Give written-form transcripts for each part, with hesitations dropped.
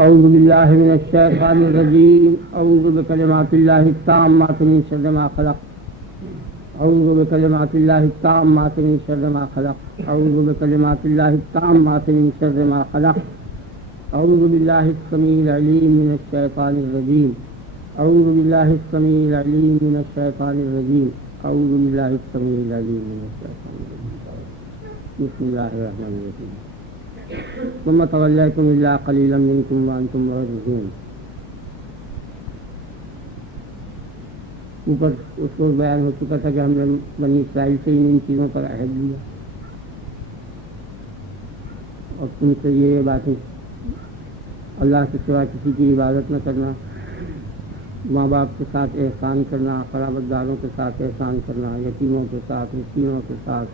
اعوذ باللہ من الشیطان الرجیم اعوذ بکلمات اللہ التامات من شر ما خلق اعوذ بکلمات اللہ التامات من شر ما خلق اعوذ بکلمات اللہ التامات من شر ما خلق اعوذ باللہ السمیع العلیم من الشیطان الرجیم اعوذ باللہ السمیع العلیم من الشیطان الرجیم اعوذ باللہ السمیع العلیم من الشیطان الرجیم بسم اللہ الرحمن الرحیم ثم تولیتم الا قلیلا منکم وانتم معرضون. اوپر اس کو بیان ہو چکا تھا کہ ہم نے بنی اسرائیل سے ان چیزوں پر عہد لیا اور تم سے یہ باتیں اللہ کے سوا کسی کی عبادت نہ کرنا، ماں باپ کے ساتھ احسان کرنا، قرابت داروں کے ساتھ احسان کرنا، یتیموں کے ساتھ، مسکینوں کے ساتھ،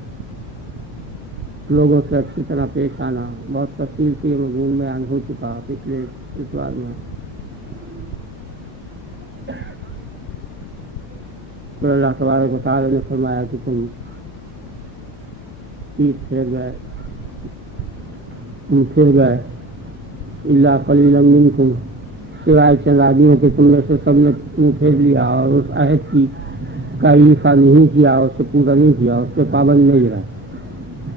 لوگوں سے اچھی طرح پیش آنا. بہت تفصیل سے یہ مضمون بیان ہو چکا پچھلے اتوار میں. پھر اللہ تبارک و تعالی نے فرمایا کہ تم پیٹ پھر گئے الا قلیلا منکم، سوائے چند آدمیوں کے تم میں سے سب نے منہ پھیر لیا اور اس عہد کی کا ایفا نہیں کیا، اس سے پورا نہیں کیا، اس سے پابند نہیں رہا.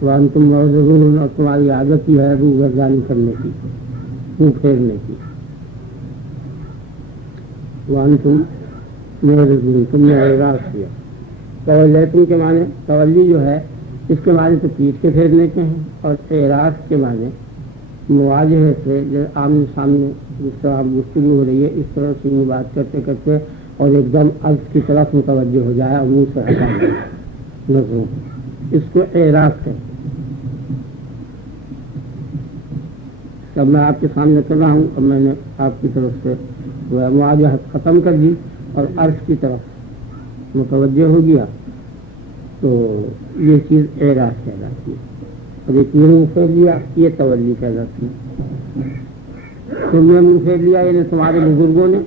وانتم معرضون، اور تمہاری عادت ہی ہے روح گردانی کرنے کی، منہ پھیرنے کی. وانتم معرضون، تم نے اعراض کیا. تولیتم کے معنی تولی جو ہے اس کے معنی تو پیٹ کے پھیرنے کے ہیں، اور اعراض کے معنی مواجہے سے آمنے سامنے جس طرح گفتگو ہو رہی ہے اس طرح سے بات کرتے کرتے اور ایک دم عرض کی طرف متوجہ ہو جائے اور منہ سے ہٹا جائے نظروں، اس کو اعراض کہتے ہیں. اب میں آپ کے سامنے کر رہا ہوں، اب میں نے آپ کی طرف سے مواجہت ختم کر دی اور عرض کی طرف متوجہ ہو گیا، تو یہ چیز اعراض کہلاتی ہے. اور ایک منہ پھیر لیا، یہ تولی کہلاتی ہے. تم نے منہ پھیر لیا یعنی تمہارے بزرگوں نے،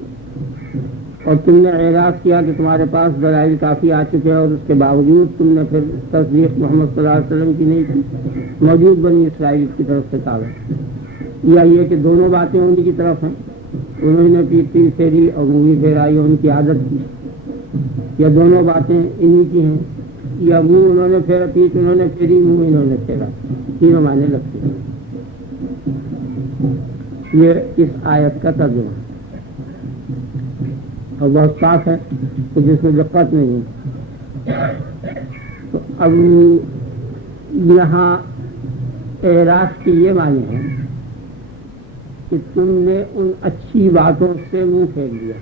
اور تم نے اعراض کیا کہ تمہارے پاس دلائل کافی آ چکے ہیں اور اس کے باوجود تم نے پھر تصدیق محمد صلی اللہ علیہ وسلم کی نہیں کی. موجود بنی اسرائیل کی طرف سے تعلق یا یہ کہ دونوں باتیں انہی کی طرف ہیں، انہوں نے پیٹ پھیری اور منہ پھیرائی ان کی عادت کی، یا دونوں باتیں انہی کی ہیں، یا منہ انہوں نے پھیرا، پیٹ انہوں نے پھیری، منہ انہوں نے پھیرا. تینوں معنی لگتے ہیں. یہ اس آیت کا ترجمہ ہے اور بہت صاف ہے تو جس میں دقت نہیں ہے. تو اب یہاں اعراض کی یہ معنی ہے کہ تم نے ان اچھی باتوں سے منہ پھیر لیا.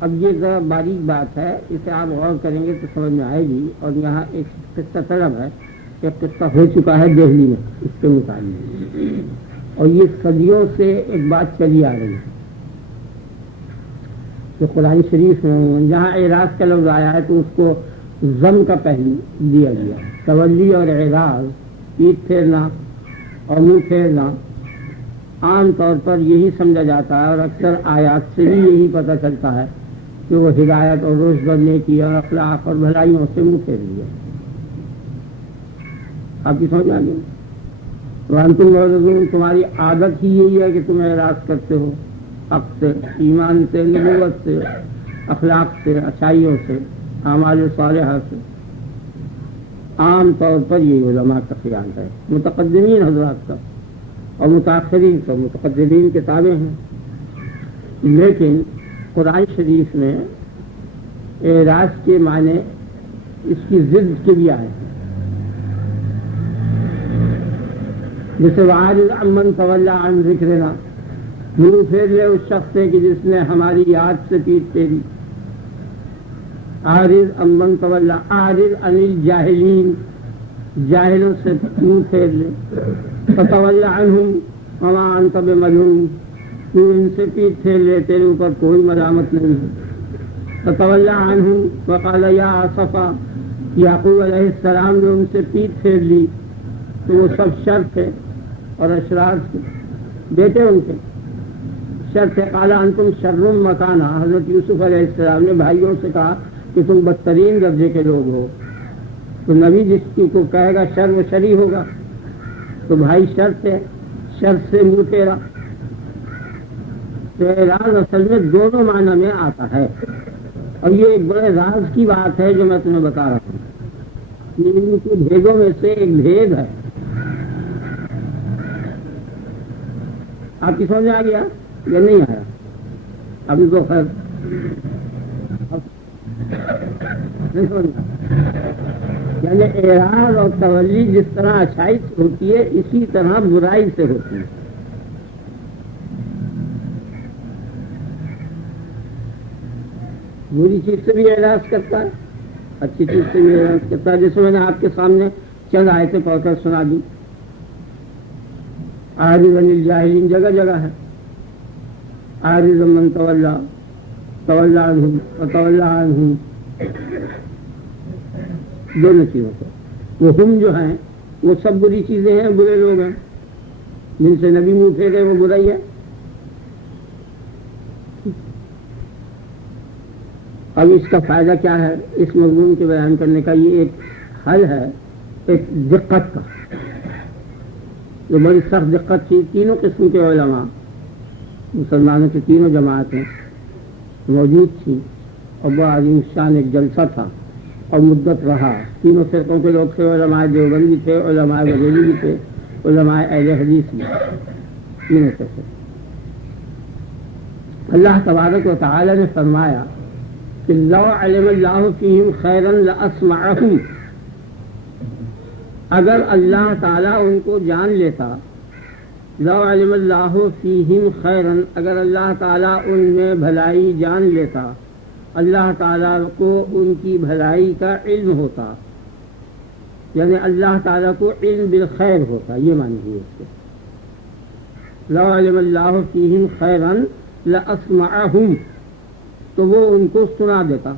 اب یہ ذرا باریک بات ہے، اسے آپ غور کریں گے تو سمجھ میں آئے گی. اور یہاں ایک قصہ طلب ہے، ایک قصہ ہو چکا ہے دہلی میں اس کے متعلق، اور یہ صدیوں سے ایک بات چلی آ رہی ہے کہ قرآن شریف میں جہاں اعراض کا لفظ آیا ہے تو اس کو ضم کا پہلو دیا گیا. تولی اور اعراض، پیٹ پھیرنا اور منہ پھیرنا، عام طور پر یہی سمجھا جاتا ہے اور اکثر آیات سے بھی یہی پتہ چلتا ہے کہ وہ ہدایت اور رشد بننے کی اور اخلاق اور بھلائیوں سے منہ پھیر لیا. آپ کی سمجھ آ گئی؟ وانتم معرضون، تمہاری عادت ہی یہی ہے کہ تم اعراض کرتے ہو حق سے، ایمان سے، نبوت سے، اخلاق سے، اچھائیوں سے، اعمال صالحہ سے. عام طور پر یہ علماء کا خیال ہے، متقدمین حضرات کا اور متاخرین کا. متقدمین کتابیں ہیں، لیکن قرآن شریف میں اعراض کے معنی اس کی ضد کے بھی آئے ہیں. جیسے وَأَعْرِضْ عَمَّنْ تَوَلَّىٰ عَنْ ذِكْرِنَا، منہ پھیر لے اس شخص سے کہ جس نے ہماری یاد سے پیٹ پھیری. اعرض عمن تولیٰ، اعرض عن الجاہلین، جاہلوں سے منہ پھیر لے. فتولی عنہم وما انت بملوم، تو ان سے پیٹ پھیر لے، تیرے اوپر کوئی ملامت نہیں ہے. فتولی عنہم وقال یا آصفا، یعقوب علیہ السلام نے ان سے پیٹ پھیر لی تو وہ سب شر تھے اور اشرار تھے، بیٹے ان کے شر تھے. قال انتم شر مکانا، حضرت یوسف علیہ السلام نے بھائیوں سے کہا کہ تم بدترین درجے کے لوگ ہو. تو نبی جس کو کہے گا شر و شری ہوگا، تو بھائی شر سے منہ تیرا. تو اعراض اصل میں دونوں معنی میں آتا ہے، اور یہ ایک بڑے راز کی بات ہے جو میں تمہیں بتا رہا ہوں. یہ ان کے بھیدوں میں سے ایک بھید ہے. آپ کی سمجھ میں آ گیا یا نہیں آیا؟ ابھی تو خیر نہیں سمجھنا. یعنی اعراض اور تولی جس طرح اچھائی سے ہوتی ہے اسی طرح برائی سے ہوتی ہے. بری چیز سے بھی اعراض کرتا ہے، اچھی چیز سے بھی اعراض کرتا ہے. جس میں نے آپ کے سامنے چند آیتیں پڑھ کر سنا دی. عارض عن الجاہلین جگہ جگہ ہے. عارض من تولی عنہ دونوں چیزوں کو. وہ ہم جو ہیں وہ سب بری چیزیں ہیں، برے لوگ ہیں. جن سے نبی منہ پھیرے وہ برائی ہے. اب اس کا فائدہ کیا ہے؟ اس مضمون کے بیان کرنے کا یہ ایک حل ہے، ایک دقت کا، جو بڑی سخت دقت تھی. تینوں قسم کے علماء مسلمانوں کی تینوں جماعتیں موجود تھیں، اور بڑا عظیم شان ایک جلسہ تھا اور مدت رہا. تینوں فرقوں کے لوگ تھے. علماء دیوبند بھی تھے، علماء بریلوی بھی تھے، علماء اہل حدیث بھی تینوں سے تھے. اللہ تبارک و تعالی نے فرمایا کہ لو علم اللہ فیہم خیرا لاسمعہم، اگر اللہ تعالیٰ ان کو جان لیتا. لو علم اللہ فیہم خیرا، اگر اللہ تعالیٰ ان میں بھلائی جان لیتا، اللہ تعالیٰ کو ان کی بھلائی کا علم ہوتا، یعنی اللہ تعالیٰ کو علم بالخیر ہوتا. یہ معنی ہے اس کے. لو علم اللہ فیہم خیرا لاسمعہم، تو وہ ان کو سنا دیتا.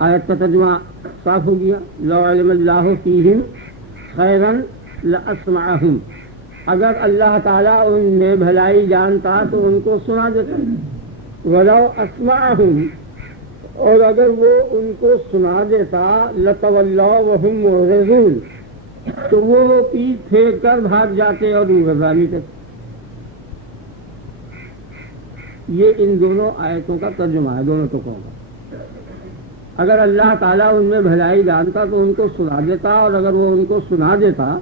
آیت کا ترجمہ صاف ہو گیا. لو علم اللہ فیہم خیرا لاسمعہم، اگر اللہ تعالیٰ ان میں بھلائی جانتا تو ان کو سنا دیتا. ولو اسمعہم، اور اگر وہ ان کو سنا دیتا لتولوا وہم معرضون، تو وہ پیٹ پھیر کر بھاگ جاتے اور روگردانی کرتے. یہ ان دونوں آیتوں کا ترجمہ ہے، دونوں ٹکڑوں کا. اگر اللہ تعالیٰ ان میں بھلائی جانتا تو ان کو سنا دیتا، اور اگر وہ ان کو سنا دیتا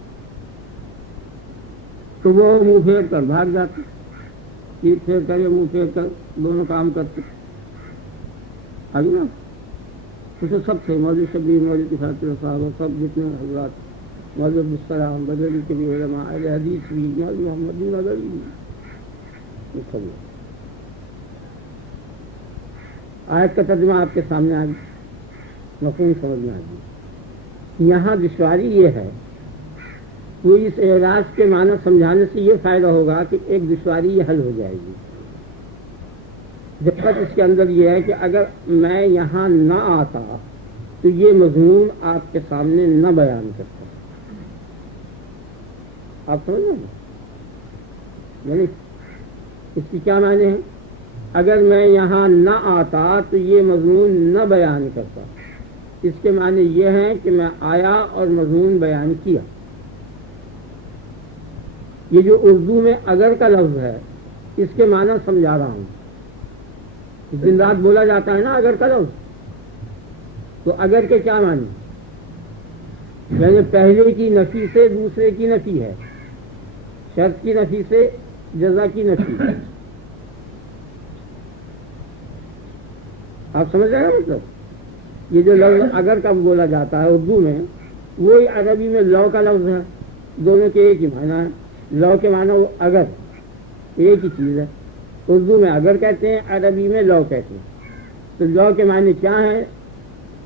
تو وہ منہ پھیر کر بھاگ جاتے. پیٹ پھیر کر یا منہ پھیر کر دونوں کام کرتے. آگے نا اسے سب سے مولوی شبیر، مولوی کفایت صاحب، سب جتنے حضرات، مولوی عبدالسلام بدری کے بھی علماء، اہل حدیث بھی، مولوی محمد نظری بھی، سب. آیت کا ترجمہ آپ کے سامنے آ گیا، مفہوم سمجھ میں آ گیا. یہاں دشواری یہ ہے، کوئی اس اعراض کے معنی سمجھانے سے یہ فائدہ ہوگا کہ ایک دشواری یہ حل ہو جائے گی. دقت اس کے اندر یہ ہے کہ اگر میں یہاں نہ آتا تو یہ مضمون آپ کے سامنے نہ بیان کرتا. آپ سمجھ رہے ہیں؟ یعنی اس کی کیا معنی ہے؟ اگر میں یہاں نہ آتا تو یہ مضمون نہ بیان کرتا. اس کے معنی یہ ہیں کہ میں آیا اور مضمون بیان کیا. یہ جو اردو میں اگر کا لفظ ہے اس کے معنی سمجھا رہا ہوں. دن رات بولا جاتا ہے نا اگر کا لفظ، تو اگر کے کیا معنی؟ یعنی پہلے کی نفی سے دوسرے کی نفی ہے، شرط کی نفی سے جزا کی نفی. آپ سمجھ رہے ہیں مطلب؟ یہ جو لفظ اگر کا بولا جاتا ہے اردو میں، وہی عربی میں لو کا لفظ ہے. دونوں کے ایک ہی معنی ہے. لو کے معنی وہ اگر، ایک ہی چیز ہے. اردو میں اگر کہتے ہیں، عربی میں لو کہتے ہیں. تو لو کے معنی کیا ہیں؟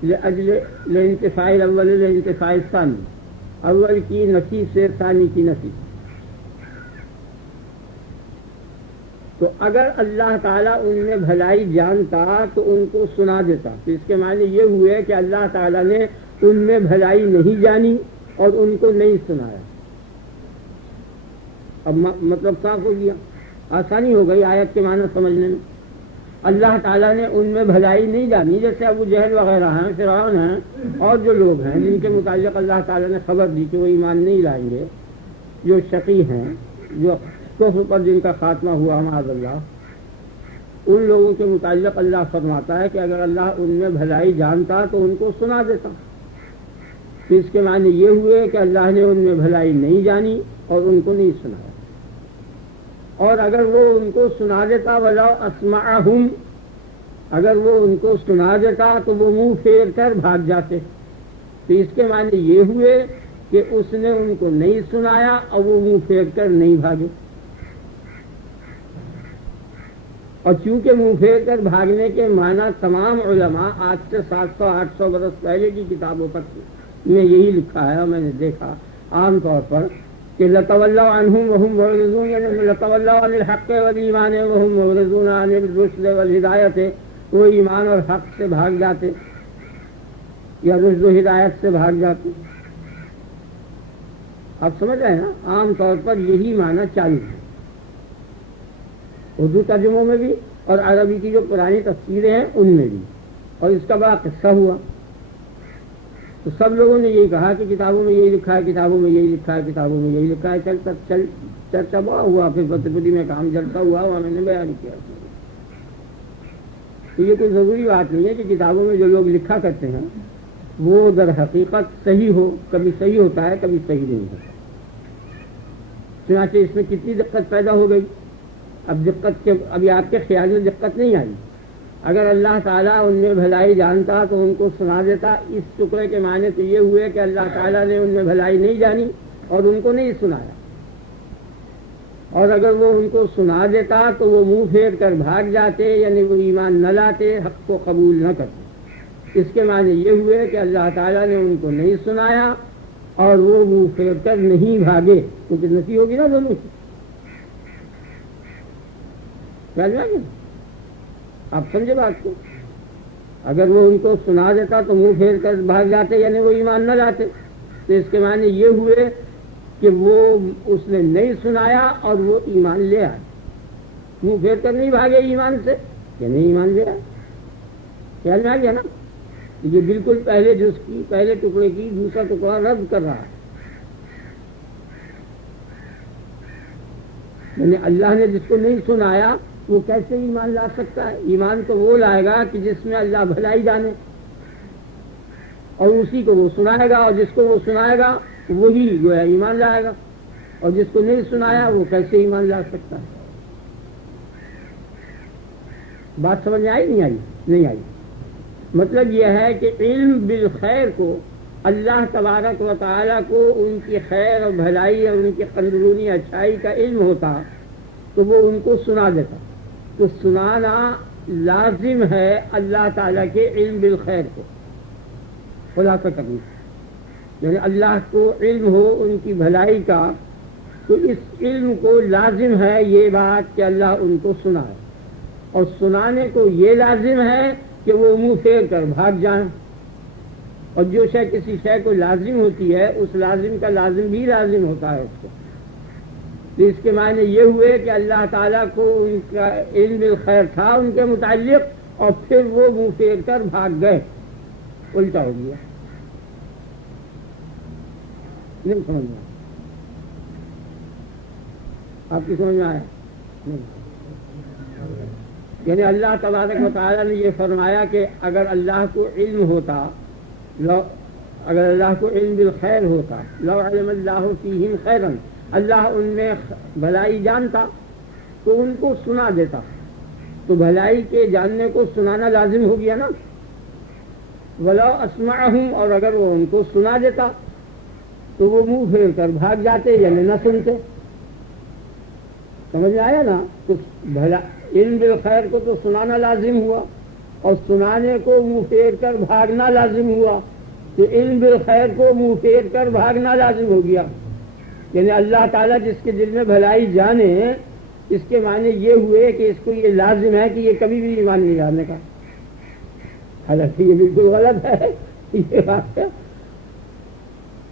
لانتفاع الاول لانتفاع الثانی، اول کی نفی سے ثانی کی نفی. تو اگر اللہ تعالیٰ ان میں بھلائی جانتا تو ان کو سنا دیتا. تو اس کے معنی یہ ہوئے کہ اللہ تعالیٰ نے ان میں بھلائی نہیں جانی اور ان کو نہیں سنایا. اب مطلب صاف ہو گیا، آسانی ہو گئی آیت کے معنی سمجھنے میں. اللہ تعالیٰ نے ان میں بھلائی نہیں جانی، جیسے ابو جہل وغیرہ ہیں، فرعون ہیں، اور جو لوگ ہیں جن کے متعلق اللہ تعالیٰ نے خبر دی کہ وہ ایمان نہیں لائیں گے، جو شقی ہیں، جو کفر پر جن کا خاتمہ ہوا معاذ اللہ، ان لوگوں کے متعلق اللہ فرماتا ہے کہ اگر اللہ ان میں بھلائی جانتا تو ان کو سنا دیتا۔ تو اس کے معنی یہ ہوئے کہ اللہ نے ان میں بھلائی نہیں جانی اور ان کو نہیں سنایا، اور اگر وہ ان کو سنا دیتا وَلَوْ أَسْمَعَهُمْ، اگر وہ ان کو سنا دیتا تو وہ منہ پھیر کر بھاگ جاتے۔ تو اس کے معنی یہ ہوئے کہ اس نے ان کو نہیں سنایا اور وہ منہ پھیر کر نہیں بھاگے، اور چونکہ منہ پھیر کر بھاگنے کے معنی تمام علماء آج سے 700-800 برس پہلے کی کتابوں پر میں یہی لکھا ہے، اور میں نے دیکھا عام طور پر کہ لَتَوَلَّوْا عَنْهُمْ وَهُمْ مُعْرِضُونَ، یعنی لَتَوَلَّوْا عَنِ الْحَقِّ وَالْإِيمَانِ وَهُمْ مُعْرِضُونَ عَنِ الرُّشْدِ وَالْهِدَایَةِ، وہ ایمان اور حق سے بھاگ جاتے یا رشد و ہدایت سے بھاگ جاتے۔ آپ سمجھ رہے ہیں نا، عام طور پر یہی معنی چالو ہے اردو ترجموں میں بھی اور عربی کی جو پرانی تفسیریں ہیں ان میں بھی، اور اس کا بڑا قصہ ہوا۔ تو سب لوگوں نے یہی کہا کہ کتابوں میں یہی لکھا ہے، کتابوں میں یہی لکھا ہے، کتابوں میں یہی لکھا ہے، چرچا بڑا ہوا، پھر فتح میں کام جلسہ ہوا اور میں نے بیان کیا۔ تو یہ کوئی ضروری بات نہیں ہے کہ کتابوں میں جو لوگ لکھا کرتے ہیں وہ در حقیقت صحیح ہو، کبھی صحیح ہوتا ہے، کبھی صحیح نہیں ہوتا۔ چنانچہ اس میں کتنی دقت پیدا ہو گئی۔ اب دقت کے ابھی آپ کے خیال میں دقت نہیں آئی، اگر اللہ تعالیٰ ان میں بھلائی جانتا تو ان کو سنا دیتا۔ اس ٹکڑے کے معنی تو یہ ہوئے کہ اللہ تعالیٰ نے ان میں بھلائی نہیں جانی اور ان کو نہیں سنایا، اور اگر وہ ان کو سنا دیتا تو وہ منہ پھیر کر بھاگ جاتے، یعنی وہ ایمان نہ لاتے، حق کو قبول نہ کرتے۔ اس کے معنی یہ ہوئے کہ اللہ تعالیٰ نے ان کو نہیں سنایا اور وہ منہ پھیر کر نہیں بھاگے، کیونکہ نفی ہوگی نا دونوں کی۔ آپ سمجھے بات کو، اگر وہ ان کو سنا دیتا تو منہ پھیر کر بھاگ جاتے، یعنی وہ ایمان نہ لاتے۔ تو اس کے معنی یہ ہوئے کہ وہ اس نے نہیں سنایا اور وہ ایمان لے آئے، منہ پھیر کر نہیں بھاگے ایمان سے، یعنی ایمان لے آئے۔ خیال میں آ گیا نا، یہ بالکل پہلے جز کی، پہلے ٹکڑے کی دوسرا ٹکڑا رد کر رہا ہے۔ یعنی اللہ نے جس کو نہیں سنایا وہ کیسے ایمان لا سکتا ہے؟ ایمان تو وہ لائے گا کہ جس میں اللہ بھلائی جانے، اور اسی کو وہ سنائے گا، اور جس کو وہ سنائے گا وہی جو ہے ایمان لائے گا، اور جس کو نہیں سنایا وہ کیسے ایمان لا سکتا ہے؟ بات سمجھ میں آئی نہیں آئی؟ نہیں آئی۔ مطلب یہ ہے کہ علم بالخیر کو، اللہ تبارک و تعالیٰ کو ان کی خیر اور بھلائی اور ان کی اندرونی اچھائی کا علم ہوتا تو وہ ان کو سنا دیتا۔ تو سنانا لازم ہے اللہ تعالیٰ کے علم بالخیر کو، خلاصہ کرنا، یعنی اللہ کو علم ہو ان کی بھلائی کا، تو اس علم کو لازم ہے یہ بات کہ اللہ ان کو سنائے، اور سنانے کو یہ لازم ہے کہ وہ منہ پھیر کر بھاگ جائیں۔ اور جو شے کسی شے کو لازم ہوتی ہے اس لازم کا لازم بھی لازم ہوتا ہے اس کو۔ تو اس کے معنی یہ ہوئے کہ اللہ تعالیٰ کو ان کا علم بالخیر تھا ان کے متعلق، اور پھر وہ منہ پھیر کر بھاگ گئے، الٹا ہو گیا۔ نہیں سمجھ میں آپ کی سمجھ میں آیا؟ نہیں۔ یعنی اللہ تبارک و تعالیٰ نے یہ فرمایا کہ اگر اللہ کو علم ہوتا، اگر اللہ کو علم بالخیر ہوتا، لو علم اللہ فیہم خیرا، اللہ ان میں بھلائی جانتا تو ان کو سنا دیتا۔ تو بھلائی کے جاننے کو سنانا لازم ہو گیا نا۔ ولو اسمعہم، اور اگر وہ ان کو سنا دیتا تو وہ منہ پھیر کر بھاگ جاتے، یعنی نہ سنتے۔ سمجھ میں آیا نا؟ تو علم بالخیر کو تو سنانا لازم ہوا، اور سنانے کو منہ پھیر کر بھاگنا لازم ہوا۔ تو علم بالخیر کو منہ پھیر کر بھاگنا لازم ہو گیا، یعنی اللہ تعالیٰ جس کے دل میں بھلائی جانے، اس کے معنی یہ ہوئے کہ اس کو یہ لازم ہے کہ یہ کبھی بھی ایمان نہیں لانے کا۔ حالانکہ یہ بالکل غلط ہے، یہ بات ہے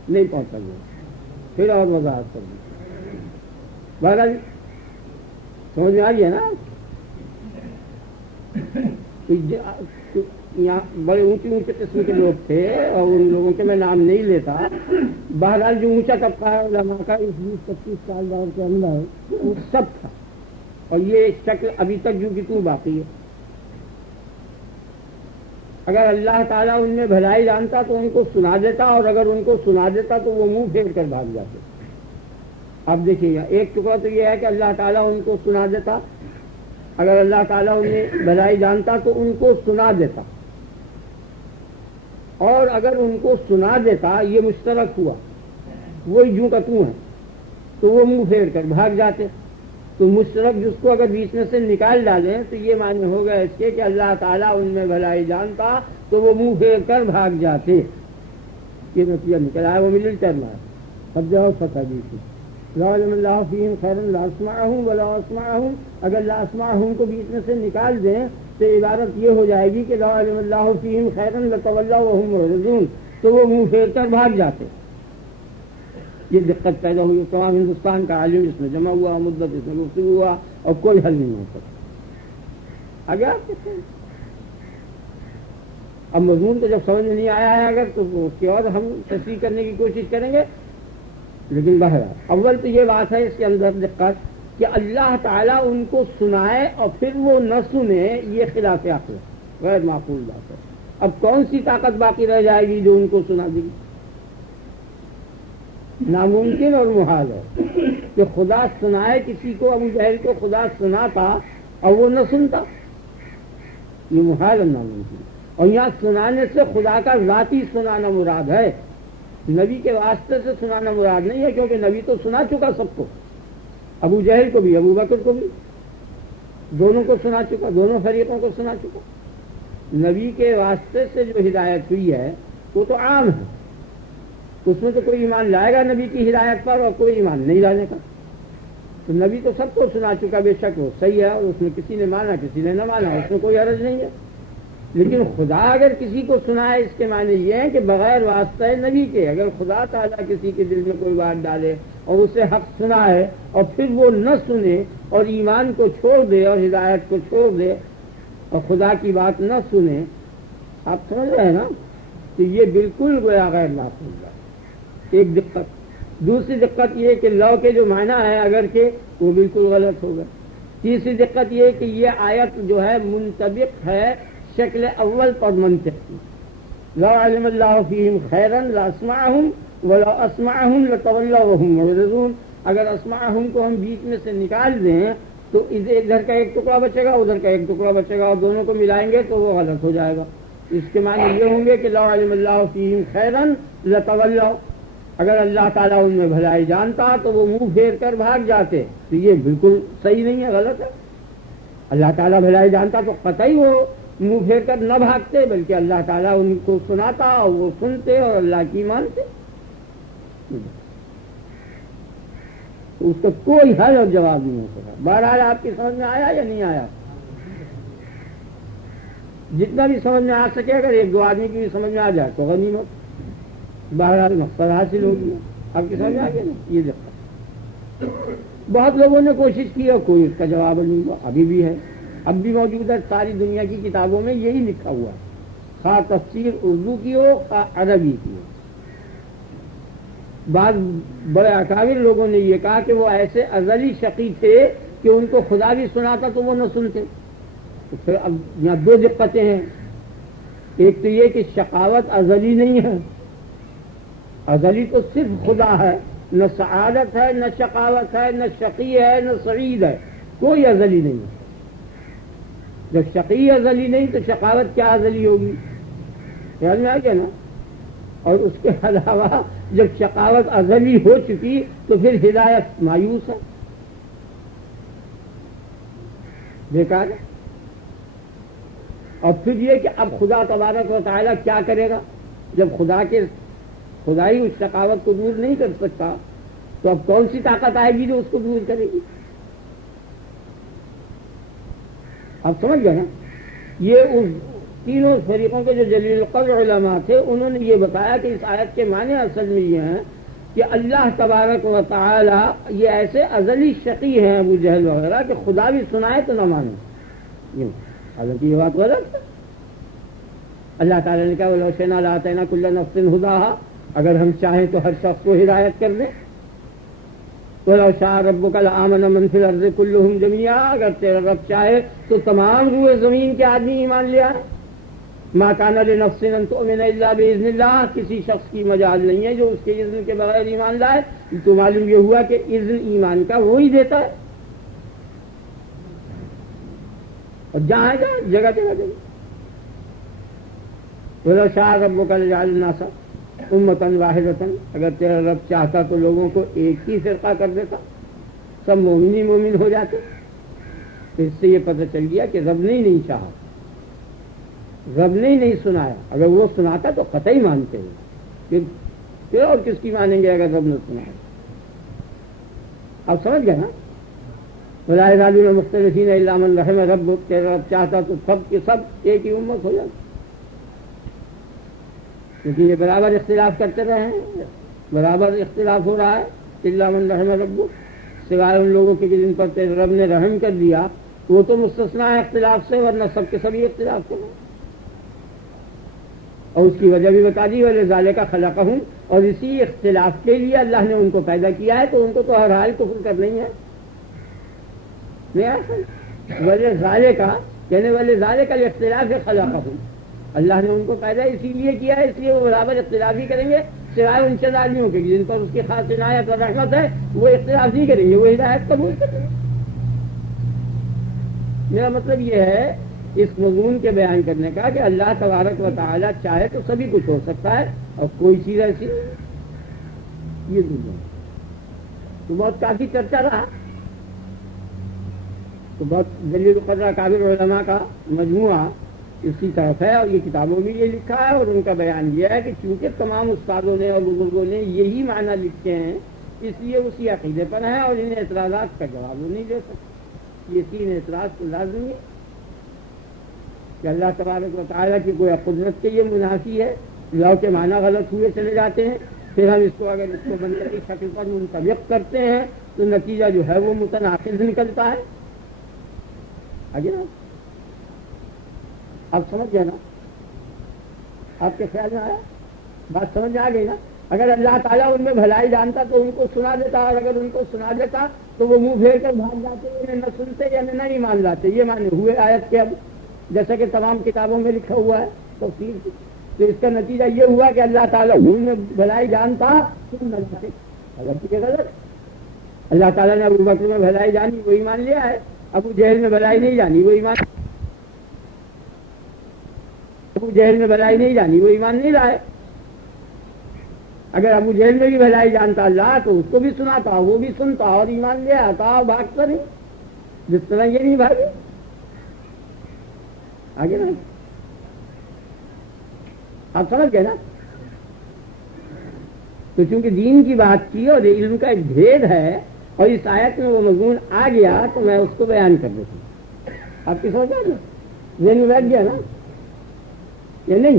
نہیں پہنچا گیا، پھر اور وضاحت کر دی۔ بہرحال سمجھ میں آ گیا نا؟ یہاں بڑے اونچے اونچے قسم کے لوگ تھے اور ان لوگوں کے میں نام نہیں لیتا. بہرحال جو اونچا طبقہ ہے علماء کا اس 20-25 سال دور کے اندر وہ سب تھا, اور یہ شکل ابھی تک جو کہ تو باقی ہے. اگر اللہ تعالیٰ ان میں بھلائی جانتا تو ان کو سنا دیتا, اور اگر ان کو سنا دیتا تو وہ منہ پھیر کر بھاگ جاتے. اب دیکھیے گا ایک ٹکڑا تو یہ ہے کہ اللہ تعالیٰ ان کو سنا دیتا, اگر اللہ تعالیٰ انہیں بھلائی جانتا تو ان کو سنا دیتا, اور اگر ان کو سنا دیتا یہ مشترک ہوا, وہی جو کا تو ہے, تو وہ منہ پھیر کر بھاگ جاتے. تو مشترک جس کو اگر بیچ میں سے نکال ڈالیں تو یہ معنی ہوگا اس کے کہ اللہ تعالیٰ ان میں بھلائی جانتا تو وہ منہ پھیر کر بھاگ جاتے. یہ نتیجہ نکلا ہے, وہ مل چلنا ہے. اب جاؤ فتح دیکھیے لا علم اللہ فیہم خیرا لا اسمعہم ولا اسمعہم, اگر لا اسمعہم کو بیچ میں سے نکال دیں تو عبارت یہ ہو جائے گی کہ لا علم اللہ فیہم خیرا لتولوا وہم معرضون, تو وہ منہ پھیر کر بھاگ جاتے. یہ دقت پیدا ہوئی, تمام ہندوستان کا عالم اس میں جمع ہوا, مدت اس میں گفتگو ہوا, اور کوئی حل نہیں ہو سکتا. آگے آپ کہتے ہیں اب مضمون تو جب سمجھ میں نہیں آیا ہے اگر تو اس کی اور ہم تشریح کرنے کی کوشش کریں گے. لیکن بہرحال اول تو یہ بات ہے اس کے اندر دقت کہ اللہ تعالیٰ ان کو سنائے اور پھر وہ نہ سنے, یہ خلاف عقل ہے, غیر معقول بات ہے. اب کون سی طاقت باقی رہ جائے گی جو ان کو سنا دے گی؟ ناممکن اور محال ہے کہ خدا سنائے کسی کو. ابو جہل کو خدا سناتا اور وہ نہ سنتا, یہ محال اور ناممکن. اور یہاں سنانے سے خدا کا ذاتی سنانا مراد ہے, نبی کے واسطے سے سنانا مراد نہیں ہے, کیونکہ نبی تو سنا چکا سب کو, ابو جہل کو بھی, ابو بکر کو بھی, دونوں کو سنا چکا, دونوں فریقوں کو سنا چکا. نبی کے واسطے سے جو ہدایت ہوئی ہے وہ تو عام ہے, اس میں تو کوئی ایمان لائے گا نبی کی ہدایت پر اور کوئی ایمان نہیں لانے کا. تو نبی تو سب کو سنا چکا, بے شک وہ صحیح ہے, اور اس میں کسی نے مانا کسی نے نہ مانا, اس میں کوئی حرج نہیں ہے. لیکن خدا اگر کسی کو سنائے اس کے معنی یہ ہے کہ بغیر واسطہ نبی کے اگر خدا تعالیٰ کسی کے دل میں کوئی بات ڈالے اور اسے حق سنائے اور پھر وہ نہ سنے اور ایمان کو چھوڑ دے اور ہدایت کو چھوڑ دے اور خدا کی بات نہ سنے, آپ سمجھ رہے ہیں نا, کہ یہ بالکل گویا غیر معقول بات. ایک دقت. دوسری دقت یہ کہ لو کے جو معنی ہے اگرچہ وہ بالکل غلط ہوگا. تیسری دقت یہ کہ یہ آیت جو ہے منطبق ہے شکل اول پر منطق کی. لا علم اللہ فیہم خیرا لا اسمعہم ولا اسمعہم لتولوا وہم معرضون. اگر اسمعہم کو ہم بیچ میں سے نکال دیں تو ادھر کا ایک ٹکڑا بچے گا, ادھر کا ایک ٹکڑا بچے گا, اور دونوں کو ملائیں گے تو وہ غلط ہو جائے گا. اس کے معنی یہ ہوں گے کہ لا علم اللہ فیہم خیرا لتولوا, اگر اللہ تعالیٰ ان میں بھلائی جانتا تو وہ منہ پھیر کر بھاگ جاتے. تو یہ بالکل صحیح نہیں ہے, غلط ہے. اللہ تعالیٰ بھلائی جانتا تو قطعی وہ منہ پھیر کر نہ بھاگتے, بلکہ اللہ تعالیٰ ان کو سناتا اور وہ سنتے اور اللہ کی مانتے. اس کا کوئی حل اور جواب نہیں ہو سکا. بہرحال آپ کی سمجھ میں آیا یا نہیں آیا؟ جتنا بھی سمجھ میں آ سکے, اگر ایک دو آدمی کی بھی سمجھ میں آ جائے تو غنیمت. بہرحال مقصد حاصل ہوگی. آپ کی سمجھ میں آ گیا نا. یہ دیکھا بہت لوگوں نے کوشش کی اور کوئی اس کا جواب نہیں ہوا. ابھی بھی ہے, اب بھی موجود ہے. ساری دنیا کی کتابوں میں یہی لکھا ہوا ہے, خواہ تفسیر اردو کی ہو خواہ عربی کی ہو. بعض بڑے اکابر لوگوں نے یہ کہا کہ وہ ایسے ازلی شقی تھے کہ ان کو خدا بھی سناتا تو وہ نہ سنتے. تو پھر اب یہاں دو دقتیں ہیں. ایک تو یہ کہ شقاوت ازلی نہیں ہے, ازلی تو صرف خدا ہے, نہ سعادت ہے نہ شقاوت ہے نہ شقی ہے نہ سعید ہے, کوئی ازلی نہیں ہے. جب شقی ازلی نہیں تو شقاوت کیا ازلی ہوگی؟ خیال میں آ گیا نا. اور اس کے علاوہ جب شقاوت ازلی ہو چکی تو پھر ہدایت مایوس ہے, بیکار ہے. اور پھر یہ کہ اب خدا تبارک و تعالیٰ کیا کرے گا جب خدائی اس شقاوت کو دور نہیں کر سکتا, تو اب کون سی طاقت آئے گی جو اس کو دور کرے گی؟ آپ سمجھ گئے نا. یہ اس تینوں فریقوں کے جو جلیل القدر علماء تھے انہوں نے یہ بتایا کہ اس آیت کے معنی اصل میں یہ ہیں کہ اللہ تبارک و تعالی یہ ایسے ازلی شقی ہیں ابو جہل وغیرہ کہ خدا بھی سنائے تو نہ مانے. حالانکہ یہ بات غلط ہے. اللہ تعالیٰ نے کہا وَلَوْ شِئْنَا لَآتَيْنَا كُلَّ نَفْسٍ هُدَاهَا، اگر ہم چاہیں تو ہر شخص کو ہدایت کر دیں. وَلَوْ شَاءَ رَبُّكَ لَآمَنَ مَنْ فِي الْأَرْضِ كُلُّهُمْ جَمِيعًا، اگر تیرا رب چاہے تو تمام روئے زمین کے آدمی ایمان لے آئے. مَا كَانَ لِنَفْسٍ أَن تُؤْمِنَ إِلَّا بِإِذْنِ اللَّهِ، کسی شخص کی مجال نہیں ہے جو اس کے اذن کے بغیر ایمان لائے. تو معلوم یہ ہوا کہ اذن ایمان کا وہی دیتا ہے، اور جہاں جگہ جگہ. وَلَوْ شَاءَ رَبُّكَ لَجَعَلَ النَّاسَ أُمَّةً وَاحِدَةً، اگر تیرا رب چاہتا تو لوگوں کو ایک ہی فرقہ کر دیتا، سب مومن ہی مومن ہو جاتے. تو اس سے یہ پتہ چل گیا کہ رب نے ہی نہیں چاہا، رب نے ہی نہیں سنایا. اگر وہ سناتا تو قطعی مانتے ہیں، پھر اور کس کی مانیں گے اگر رب نے سنایا. آپ سمجھ گئے نا؟ وَلَا يَزَالُونَ مُخْتَلِفِينَ إِلَّا مَنْ رَحِمَ رَبُّكَ، تیرا رب چاہتا تو سب کے سب ایک ہی امت ہو جاتی. کیونکہ یہ برابر اختلاف کرتے رہے ہیں، برابر اختلاف ہو رہا ہے. اِلَّا مَنْ رَحِمَ رَبُّكَ، سوائے ان لوگوں کے جن پر تیرے رب نے رحم کر دیا، وہ تو مستثنیٰ ہے اختلاف سے، ورنہ سب کے سبھی اختلاف کریں. اور اس کی وجہ بھی بتا دی، وَلِذَالِكَ خَلَقَهُمْ، اور اسی اختلاف کے لیے اللہ نے ان کو پیدا کیا ہے. تو ان کو تو ہر حال کفر کرنا ہی ہے. وَلِذَالِكَ کہنے وَلِذَالِكَ الاختلاف خَلَقَهُمْ، اللہ نے ان کو پیدا اسی لیے کیا ہے، اس لیے وہ برابر اختلاف ہی کریں گے، سوائے ان چند آدمیوں کے جن پر اس کی خاص عنایت اور رحمت ہے، وہ اختلاف نہیں کریں گے، وہ ہدایت قبول کریں گے. میرا مطلب یہ ہے اس مضمون کے بیان کرنے کا کہ اللہ تبارک و تعالیٰ چاہے تو سبھی کچھ ہو سکتا ہے، اور کوئی چیز ایسی یہ دنیا تو بہت کافی چرچا رہا. تو بہت جلیل القدر کابر علماء کا مجموعہ اسی طرف ہے، اور یہ کتابوں میں یہ لکھا ہے، اور ان کا بیان یہ ہے کہ چونکہ تمام استادوں نے اور بزرگوں نے یہی معنی لکھے ہیں، اس لیے اسی عقیدے پر ہیں، اور ان اعتراضات کا جواب وہ نہیں دے سکتے. یہ تین اعتراض تو لازمی ہے کہ اللہ تبارک و تعالیٰ کی کوئی قدرت کے یہ منافی ہے، لاؤ کے معنی غلط ہوئے چلے جاتے ہیں. پھر ہم اس کو اگر اس کو منطقی شکل پر منطبق کرتے ہیں تو نتیجہ جو ہے وہ متناقض نکلتا ہے. آگے نا آپ سمجھ گئے نا؟ آپ کے خیال میں آیا؟ بات سمجھ آ گئی نا؟ اگر اللہ تعالیٰ ان میں بھلائی جانتا تو ان کو سنا دیتا، اور اگر ان کو سنا دیتا تو وہ منہ پھیر کر بھاگ جاتے، انہیں نہ سنتے یا نہیں مان لاتے. یہ معنی ہوئے آیت کے. اب جیسا کہ تمام کتابوں میں لکھا ہوا ہے تفسیر کی، تو اس کا نتیجہ یہ ہوا کہ اللہ تعالیٰ ان میں بھلائی جانتا تو نہ جاتے. اگر یہ غلط، اللہ تعالیٰ نے ابو بکر میں بھلائی جانی وہ ایمان لیا ہے، ابو جہل میں بھلائی نہیں جانی وہ ایمان، ابو جہل میں بھلائی نہیں جانی وہ ایمان نہیں لائے. اگر ابو جہل میں بھی بھلائی جانتا اللہ تو اس کو بھی سناتا، وہ بھی سنتا اور ایمان لے آتا، بھاگتا نہیں جس طرح یہ نہیں بھاگے. آگے نا آپ سمجھ گئے نا؟ تو چونکہ دین کی بات کی اور علم کا ایک بھید ہے، اور اس آیت میں وہ مضمون آ گیا تو میں اس کو بیان کر دیتا ہوں. آپ کی سمجھ آئی نا؟ ذہن میں بیٹھ گیا نا یا نہیں؟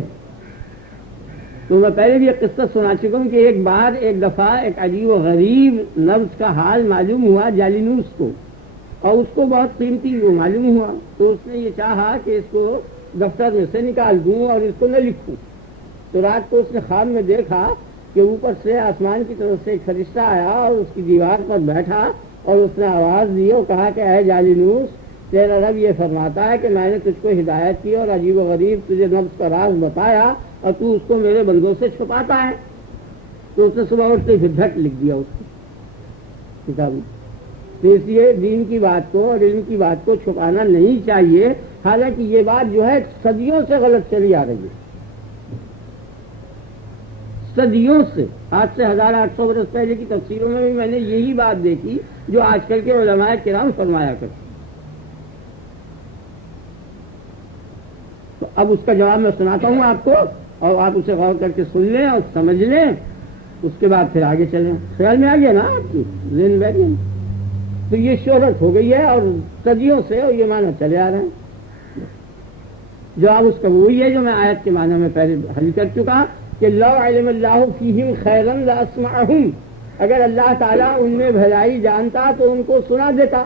تو میں پہلے بھی ایک قصہ سنا چکا ہوں کہ ایک بار ایک دفعہ ایک عجیب و غریب نفس کا حال معلوم ہوا جالینوس کو، اور اس کو بہت قیمتی وہ معلوم ہوا. تو اس نے یہ چاہا کہ اس کو دفتر میں سے نکال دوں اور اس کو نہ لکھوں. تو رات کو اس نے خواب میں دیکھا کہ اوپر سے آسمان کی طرف سے ایک فرشتہ آیا اور اس کی دیوار پر بیٹھا، اور اس نے آواز دی اور کہا کہ اے جالینوس، تیرا رب یہ فرماتا ہے کہ میں نے تجھ کو ہدایت کی اور عجیب و غریب تجھے نفس کا راز بتایا، اور تو اس کو میرے بندوں سے چھپاتا ہے. تو اس نے صبح اٹھتے پھر جھٹ لکھ دیا اس کی کتاب میں. تو اس لیے دین کی بات کو اور علم کی بات کو چھپانا نہیں چاہیے، حالانکہ یہ بات جو ہے صدیوں سے غلط چلی آ رہی ہے، صدیوں سے. آج سے 1800 برس پہلے کی تفسیروں میں بھی میں نے یہی بات دیکھی جو آج کل کے علماء کرام فرمایا کرتے. تو اب اس کا جواب میں سناتا ہوں آپ کو، اور آپ اسے غور کر کے سن لیں اور سمجھ لیں، اس کے بعد پھر آگے چلیں. خیال میں آ گیا نا آپ کی ذہن بیٹھ گیا؟ تو یہ شہرت ہو گئی ہے اور صدیوں سے، اور یہ معنی چلے آ رہے ہیں. جواب اس کا وہی ہے جو میں آیت کے معنی میں پہلے حل کر چکا کہ لو علم اللہ فیہم خیرا لاسمعہم، اگر اللہ تعالیٰ ان میں بھلائی جانتا تو ان کو سنا دیتا.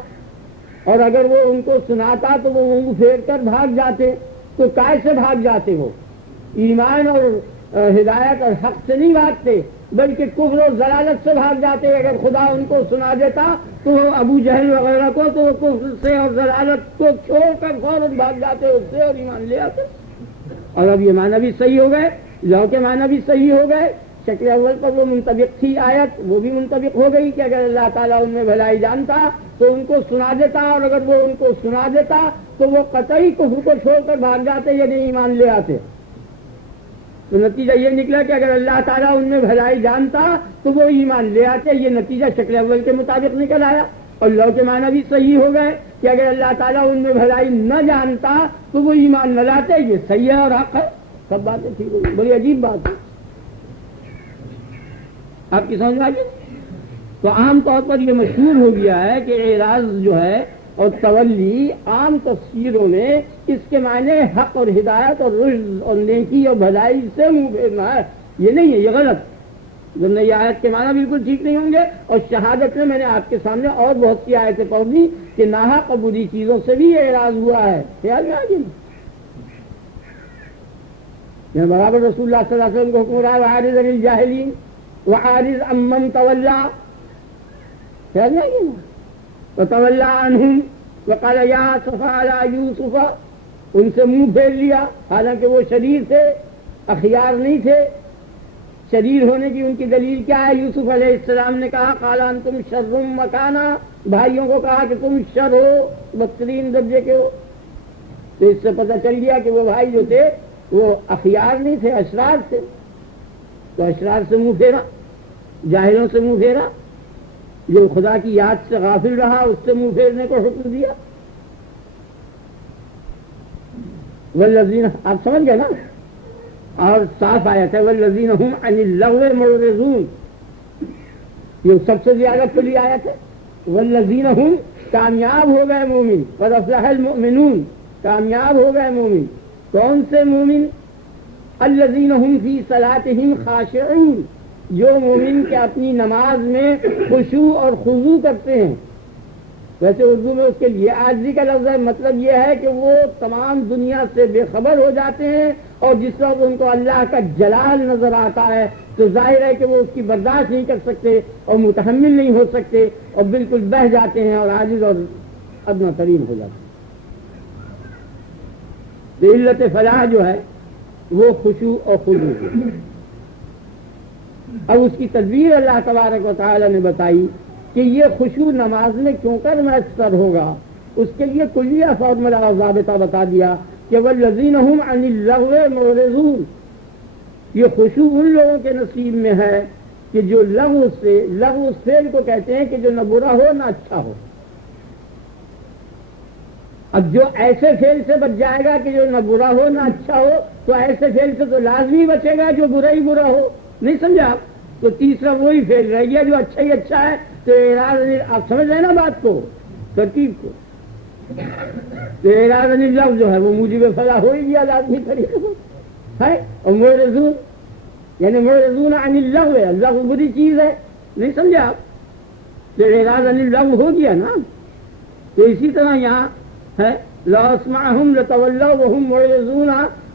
اور اگر وہ ان کو سناتا تو وہ منہ پھیر کر بھاگ جاتے. تو کائے سے بھاگ جاتے؟ وہ ایمان اور ہدایت اور حق سے نہیں بھاگتے بلکہ کفر اور ضلالت سے بھاگ جاتے. اگر خدا ان کو سنا دیتا تو ابو جہل وغیرہ کو تو وہ کفر سے اور ضلالت کو چھوڑ کر فوراً بھاگ جاتے اس سے اور ایمان لے آتے. اور اب یہ معنی بھی صحیح ہو گئے، لو کے معنی بھی صحیح ہو گئے. شکل اول پر وہ منطبق تھی آیت، وہ بھی منطبق ہو گئی کہ اگر اللہ تعالیٰ ان میں بھلائی جانتا تو ان کو سنا دیتا، اور اگر وہ ان کو سنا دیتا تو وہ قطعی کفر کو چھوڑ کر بھاگ جاتے یعنی ایمان لے آتے. تو نتیجہ یہ نکلا کہ اگر اللہ تعالیٰ ان میں بھلائی جانتا تو وہ ایمان لے آتے. یہ نتیجہ شکل اول کے مطابق نکل آیا. اور لو کے معنی بھی صحیح ہو گئے کہ اگر اللہ تعالیٰ ان میں بھلائی نہ جانتا تو وہ ایمان نہ لاتے. یہ صحیح ہے اور حق ہے، سب باتیں ٹھیک ہوگی. بڑی عجیب بات ہے، آپ کی سمجھ میں آ گئی؟ تو عام طور پر یہ مشہور ہو گیا ہے کہ اعراض جو ہے اور تولی عام تفسیروں میں اس کے معنی حق اور ہدایت اور رشد اور نیکی اور بھلائی سے منہ پھیرنا ہے. یہ نہیں ہے، یہ غلط. ورنہ یہ آیت کے معنی بالکل ٹھیک نہیں ہوں گے. اور شہادت میں نے آپ کے سامنے اور بہت سی آیتیں پڑھ دی کہ ناحق اور بری چیزوں سے بھی اعراض ہوا ہے. خیال میں آ گئی نا، برابر رسول اللہ صلی اللہ علیہ وسلم کو حکم رہا ہے وَعَارِضْ عَنِ الْجَاهِلِينَ وَعَارِضْ عَمَّنْ تَوَلَّىٰ. خیال میں آ گئی نا. وَتَوَلَّىٰ عَنْهُمْ وَقَالَ يَا أَسَفَىٰ عَلَىٰ يُوسُفَ. ان سے منہ پھیر لیا حالانکہ وہ شریر تھے، اخیار نہیں تھے. شریر ہونے کی ان کی دلیل کیا ہے؟ یوسف علیہ السلام نے کہا قَالَ أَنْتُمْ شَرٌّ مَكَانًا. بھائیوں کو کہا کہ تم شر ہو، بدترین درجے کے ہو. تو اس سے پتہ چل گیا کہ وہ بھائی جو تھے وہ اخیار نہیں تھے، اشرار تھے. تو اشرار سے منہ پھیرا، جاہلوں سے منہ پھیرا، جو خدا کی یاد سے غافل رہا اس سے منہ پھیرنے کو حکم دیا. والذین، آپ سمجھ گئے نا. اور صاف آیت ہے والذین هم عن اللغو معرضون. یہ سب سے زیادہ کھلی آیت ہے. والذین هم، کامیاب ہو گئے مومن. قد افلح المؤمنون، کامیاب ہو گئے مومن. کون سے مومن؟ الذین هم فی صلاتهم خاشعون، جو مومن کے اپنی نماز میں خشوع اور خضوع کرتے ہیں. ویسے اردو میں اس کے لیے عاجزی کا لفظ ہے. مطلب یہ ہے کہ وہ تمام دنیا سے بے خبر ہو جاتے ہیں اور جس وقت ان کو اللہ کا جلال نظر آتا ہے تو ظاہر ہے کہ وہ اس کی برداشت نہیں کر سکتے اور متحمل نہیں ہو سکتے اور بالکل بہہ جاتے ہیں اور عاجز اور ادنیٰ ترین ہو جاتے ہیں. تو علت فلاح جو ہے وہ خشوع اور خضوع ہے. اب اس کی تدبیر اللہ تبارک و تعالی نے بتائی کہ یہ خشوع نماز میں کیوں کر میسر ہوگا. اس کے لیے کلیہ فارمولہ اور ضابطہ بتا دیا کہ والذین هم عن اللغو معرضون. یہ خشوع ان لوگوں کے نصیب میں ہے کہ جو لغو سے، لغو اس فعل کو کہتے ہیں کہ جو نہ برا ہو نہ اچھا ہو. اب جو ایسے فعل سے بچ جائے گا کہ جو نہ برا ہو نہ اچھا ہو تو ایسے فعل سے تو لازمی بچے گا جو برا ہی برا ہو. نہیں سمجھا آپ؟ تو تیسرا وہی فعل رہ گیا جو اچھا ہی اچھا ہے. تو آپ سمجھ رہے نا بات کو، ترتیب کو. تو اعراض عن اللغو جو ہے وہ موجب فلاح ہو ہی گیا لازمی طریقے سے ہے. اور معرضون یعنی معرضون عن اللغو ہے. اللغو بری چیز ہے، نہیں سمجھا آپ؟ تو اعراض عن اللغو ہو گیا نا. تو اسی طرح یہاں ہے لا اسمعهم لتولوا وهم معرضون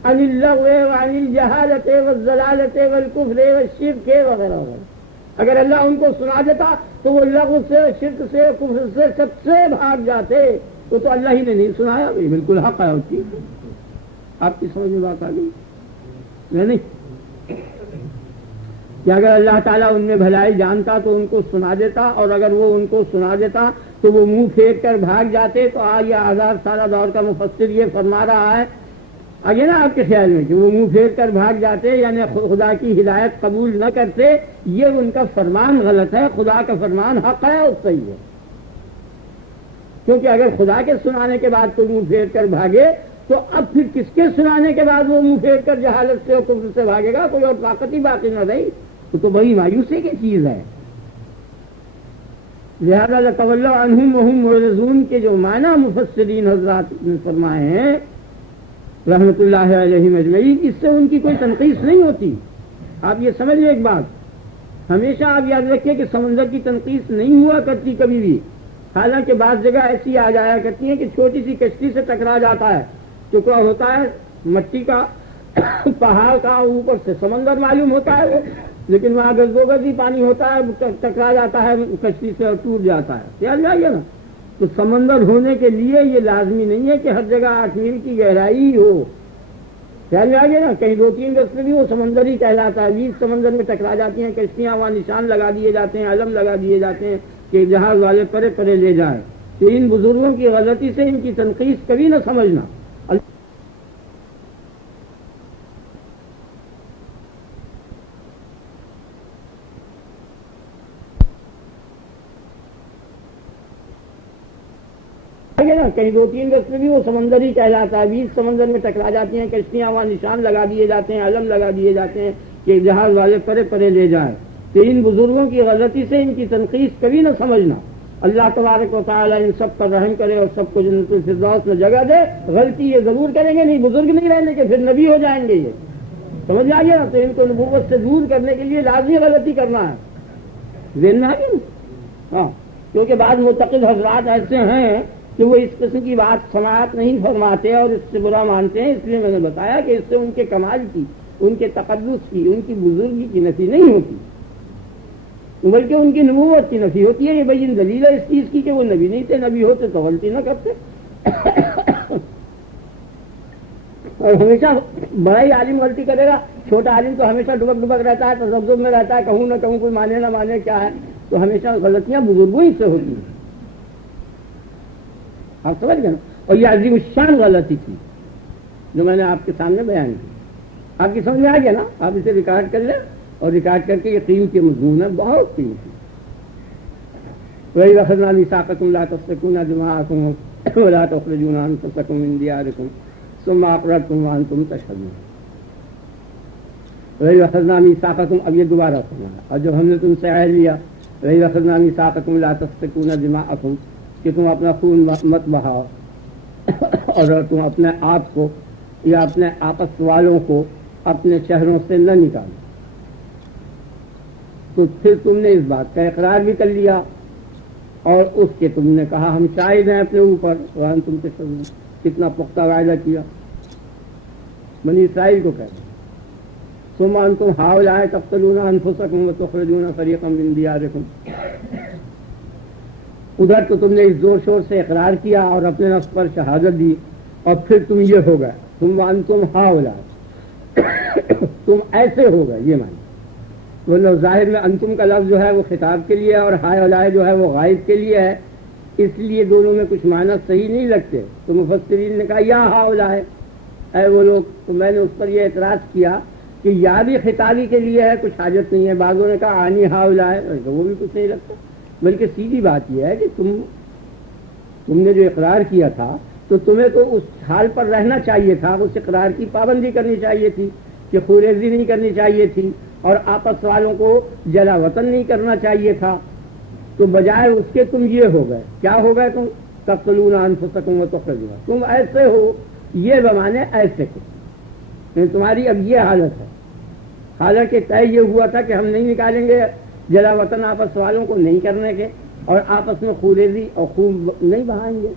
عن اللغو وعن الجہالۃ والضلالۃ والکفر والشرک وغیرہ وغیرہ. اگر اللہ ان کو سنا دیتا تو وہ لغو سے، شرک سے، کفر سے سب سے بھاگ جاتے. تو اللہ ہی نے نہیں سنایا. یہ بالکل حق ہے. ہوتی آپ کی سمجھ میں بات آ گئی نہیں کہ اگر اللہ تعالیٰ ان میں بھلائی جانتا تو ان کو سنا دیتا، اور اگر وہ ان کو سنا دیتا تو وہ منہ پھیر کر بھاگ جاتے. تو آج یہ 1000 سالہ دور کا مفسر یہ فرما رہا ہے آگے نا آپ کے خیال میں کہ وہ منہ پھیر کر بھاگ جاتے یعنی خدا کی ہدایت قبول نہ کرتے. یہ ان کا فرمان غلط ہے. خدا کا فرمان حق ہے اور صحیح ہے. کیونکہ اگر خدا کے سنانے کے بعد کوئی منہ پھیر کر بھاگے تو اب پھر کس کے سنانے کے بعد وہ منہ پھیر کر جہالت سے اور کفر سے بھاگے گا؟ کوئی اور طاقت ہی باقی نہ رہی. تو بڑی مایوسی کی چیز ہے. لہذا لتولوا عنہم وہم معرضون کے جو معنی مفسرین حضرات نے فرمائے ہیں رحمت اللہ علیہ مجمعین، اس سے ان کی کوئی تنقیص نہیں ہوتی. آپ یہ سمجھ لیں ایک بات، ہمیشہ آپ یاد رکھیں کہ سمندر کی تنقیص نہیں ہوا کرتی کبھی بھی. حالانکہ بعض جگہ ایسی آ جایا کرتی ہیں کہ چھوٹی سی کشتی سے ٹکرا جاتا ہے، ٹکڑا ہوتا ہے مٹی کا، پہاڑ کا، اوپر سے سمندر معلوم ہوتا ہے وہ، لیکن وہاں گز دو گز ہی پانی ہوتا ہے، ٹکرا جاتا ہے کشتی سے اور ٹوٹ جاتا ہے، خیال جائیے نا۔ تو سمندر ہونے کے لیے یہ لازمی نہیں ہے کہ ہر جگہ 8 میل کی گہرائی ہو، خیال جائیے نا، کہیں 2-3 گز پہ بھی وہ سمندر ہی کہلاتا ہے۔ 20 سمندر میں ٹکرا جاتی ہیں کشتیاں، وہاں نشان لگا دیے جاتے ہیں، علم لگا دیے جاتے ہیں کہ جہاز والے پرے پرے لے جائیں۔ تو ان بزرگوں کی غلطی سے ان کی تنقید کبھی نہ سمجھنا۔ نا کہیں 2-3 گز پہ بھی وہ سمندر ہی کہلاتا ہے۔ 20 سمندر میں ٹکرا جاتی ہیں کشتیاں، وہاں نشان لگا دیے جاتے ہیں، علم لگا دیے جاتے ہیں کہ جہاز والے پرے پرے لے جائیں۔ تو ان بزرگوں کی غلطی سے ان کی تنقید کبھی نہ سمجھنا۔ اللہ تبارک و تعالیٰ ان سب پر رحم کرے اور سب کو جنت الفردوس میں جگہ دے۔ غلطی یہ ضرور کریں گے نہیں، بزرگ نہیں رہنے کے پھر نبی ہو جائیں گے، یہ سمجھ آئیے نا۔ تو ان کو نبوت سے دور کرنے کے لیے لازمی غلطی کرنا ہے، دینا ہے نا۔ ہاں، کیونکہ بعض معتقد حضرات ایسے ہیں کہ وہ اس قسم کی بات سماعت نہیں فرماتے اور اس سے برا مانتے ہیں، اس لیے میں نے بتایا کہ اس سے ان کے کمال کی، ان کے تقدس کی، ان کی بزرگی کی نفی نہیں ہوتی، بلکہ ان کی نبوت کی نفی ہوتی ہے۔ یہ بین دلیل ہے اس چیز کی کہ وہ نبی نہیں تھے، نبی ہوتے تو غلطی نہ کرتے۔ اور ہمیشہ بڑا ہی عالم غلطی کرے گا، چھوٹا عالم تو ہمیشہ ڈبک ڈبک رہتا ہے، تذبذب میں رہتا ہے، کہوں نہ کہوں، کوئی مانے نہ مانے کیا ہے، تو ہمیشہ غلطیاں بزرگوں ہی سے ہوتی ہیں، آپ سمجھ گئے نا۔ اور یہ عظیم الشان غلطی تھی جو میں نے آپ کے سامنے بیان کی، آپ کی سمجھ میں آ گیا نا۔ آپ اسے ریکارڈ کر لیں اور ریکارڈ کر کے یہ قیمتی مضمون ہے، بہت قیمتی۔ وَإِذْ أَخَذْنَا مِيثَاقَكُمْ لَا تَسْفِكُونَ دِمَاءَكُمْ وَلَا تُخْرِجُونَ أَنفُسَكُم مِّن دِيَارِكُمْ ثُمَّ أَقْرَرْتُمْ وَأَنتُمْ تَشْهَدُونَ۔ وَإِذْ أَخَذْنَا مِيثَاقَكُمْ، اب یہ دوبارہ سنا ہے، اور جب ہم نے تم سے عہد لیا، وَإِذْ أَخَذْنَا مِيثَاقَكُمْ لَا تَسْفِكُونَ دِمَاءَكُمْ، کہ تم اپنا خون مت بہاؤ اور تم اپنے آپ کو یا اپنے آپس والوں کو اپنے شہروں سے نہ نکالو، تو پھر تم نے اس بات کا اقرار بھی کر لیا اور اس کے تم نے کہا ہم شاہد ہیں اپنے اوپر، وانتم تشہدون، کتنا پختہ وعدہ کیا بنی اسرائیل کو کہتے ہیں۔ ثم انتم ہؤلاء تقتلون انفسکم وتخرجون فریقا من دیارکم، ادھر تو تم نے اس زور شور سے اقرار کیا اور اپنے نفس پر شہادت دی، اور پھر تم یہ ہو گئے، ثم انتم ہؤلاء، تم ایسے ہو گئے، یہ معنی۔ ورنہ ظاہر میں انتم کا لفظ جو ہے وہ خطاب کے لیے ہے اور ہؤلاء جو ہے وہ غائب کے لیے ہے، اس لیے دونوں میں کچھ معنی صحیح نہیں لگتے۔ تو مفسرین نے کہا یا ہؤلاء، اے وہ لوگ، تو میں نے اس پر یہ اعتراض کیا کہ یا بھی خطابی کے لیے ہے، کچھ حاجت نہیں ہے۔ بعضوں نے کہا آنی ہؤلاء، وہ بھی کچھ نہیں لگتا، بلکہ سیدھی بات یہ ہے کہ تم نے جو اقرار کیا تھا تو تمہیں تو اس حال پر رہنا چاہیے تھا، اس اقرار کی پابندی کرنی چاہیے تھی کہ خوریزی نہیں کرنی چاہیے تھی اور آپس والوں کو جلا وطن نہیں کرنا چاہیے تھا، تو بجائے اس کے تم یہ ہو گئے، کیا ہو گئے تم؟ تقتلون انفسکم وتخرجون، تم ایسے ہو، یہ بمانے ایسے کو، تمہاری اب یہ حالت ہے۔ حالانکہ طے یہ ہوا تھا کہ ہم نہیں نکالیں گے جلا وطن آپس والوں کو نہیں کرنے کے، اور آپس میں خوریزی اور خون نہیں بہائیں گے،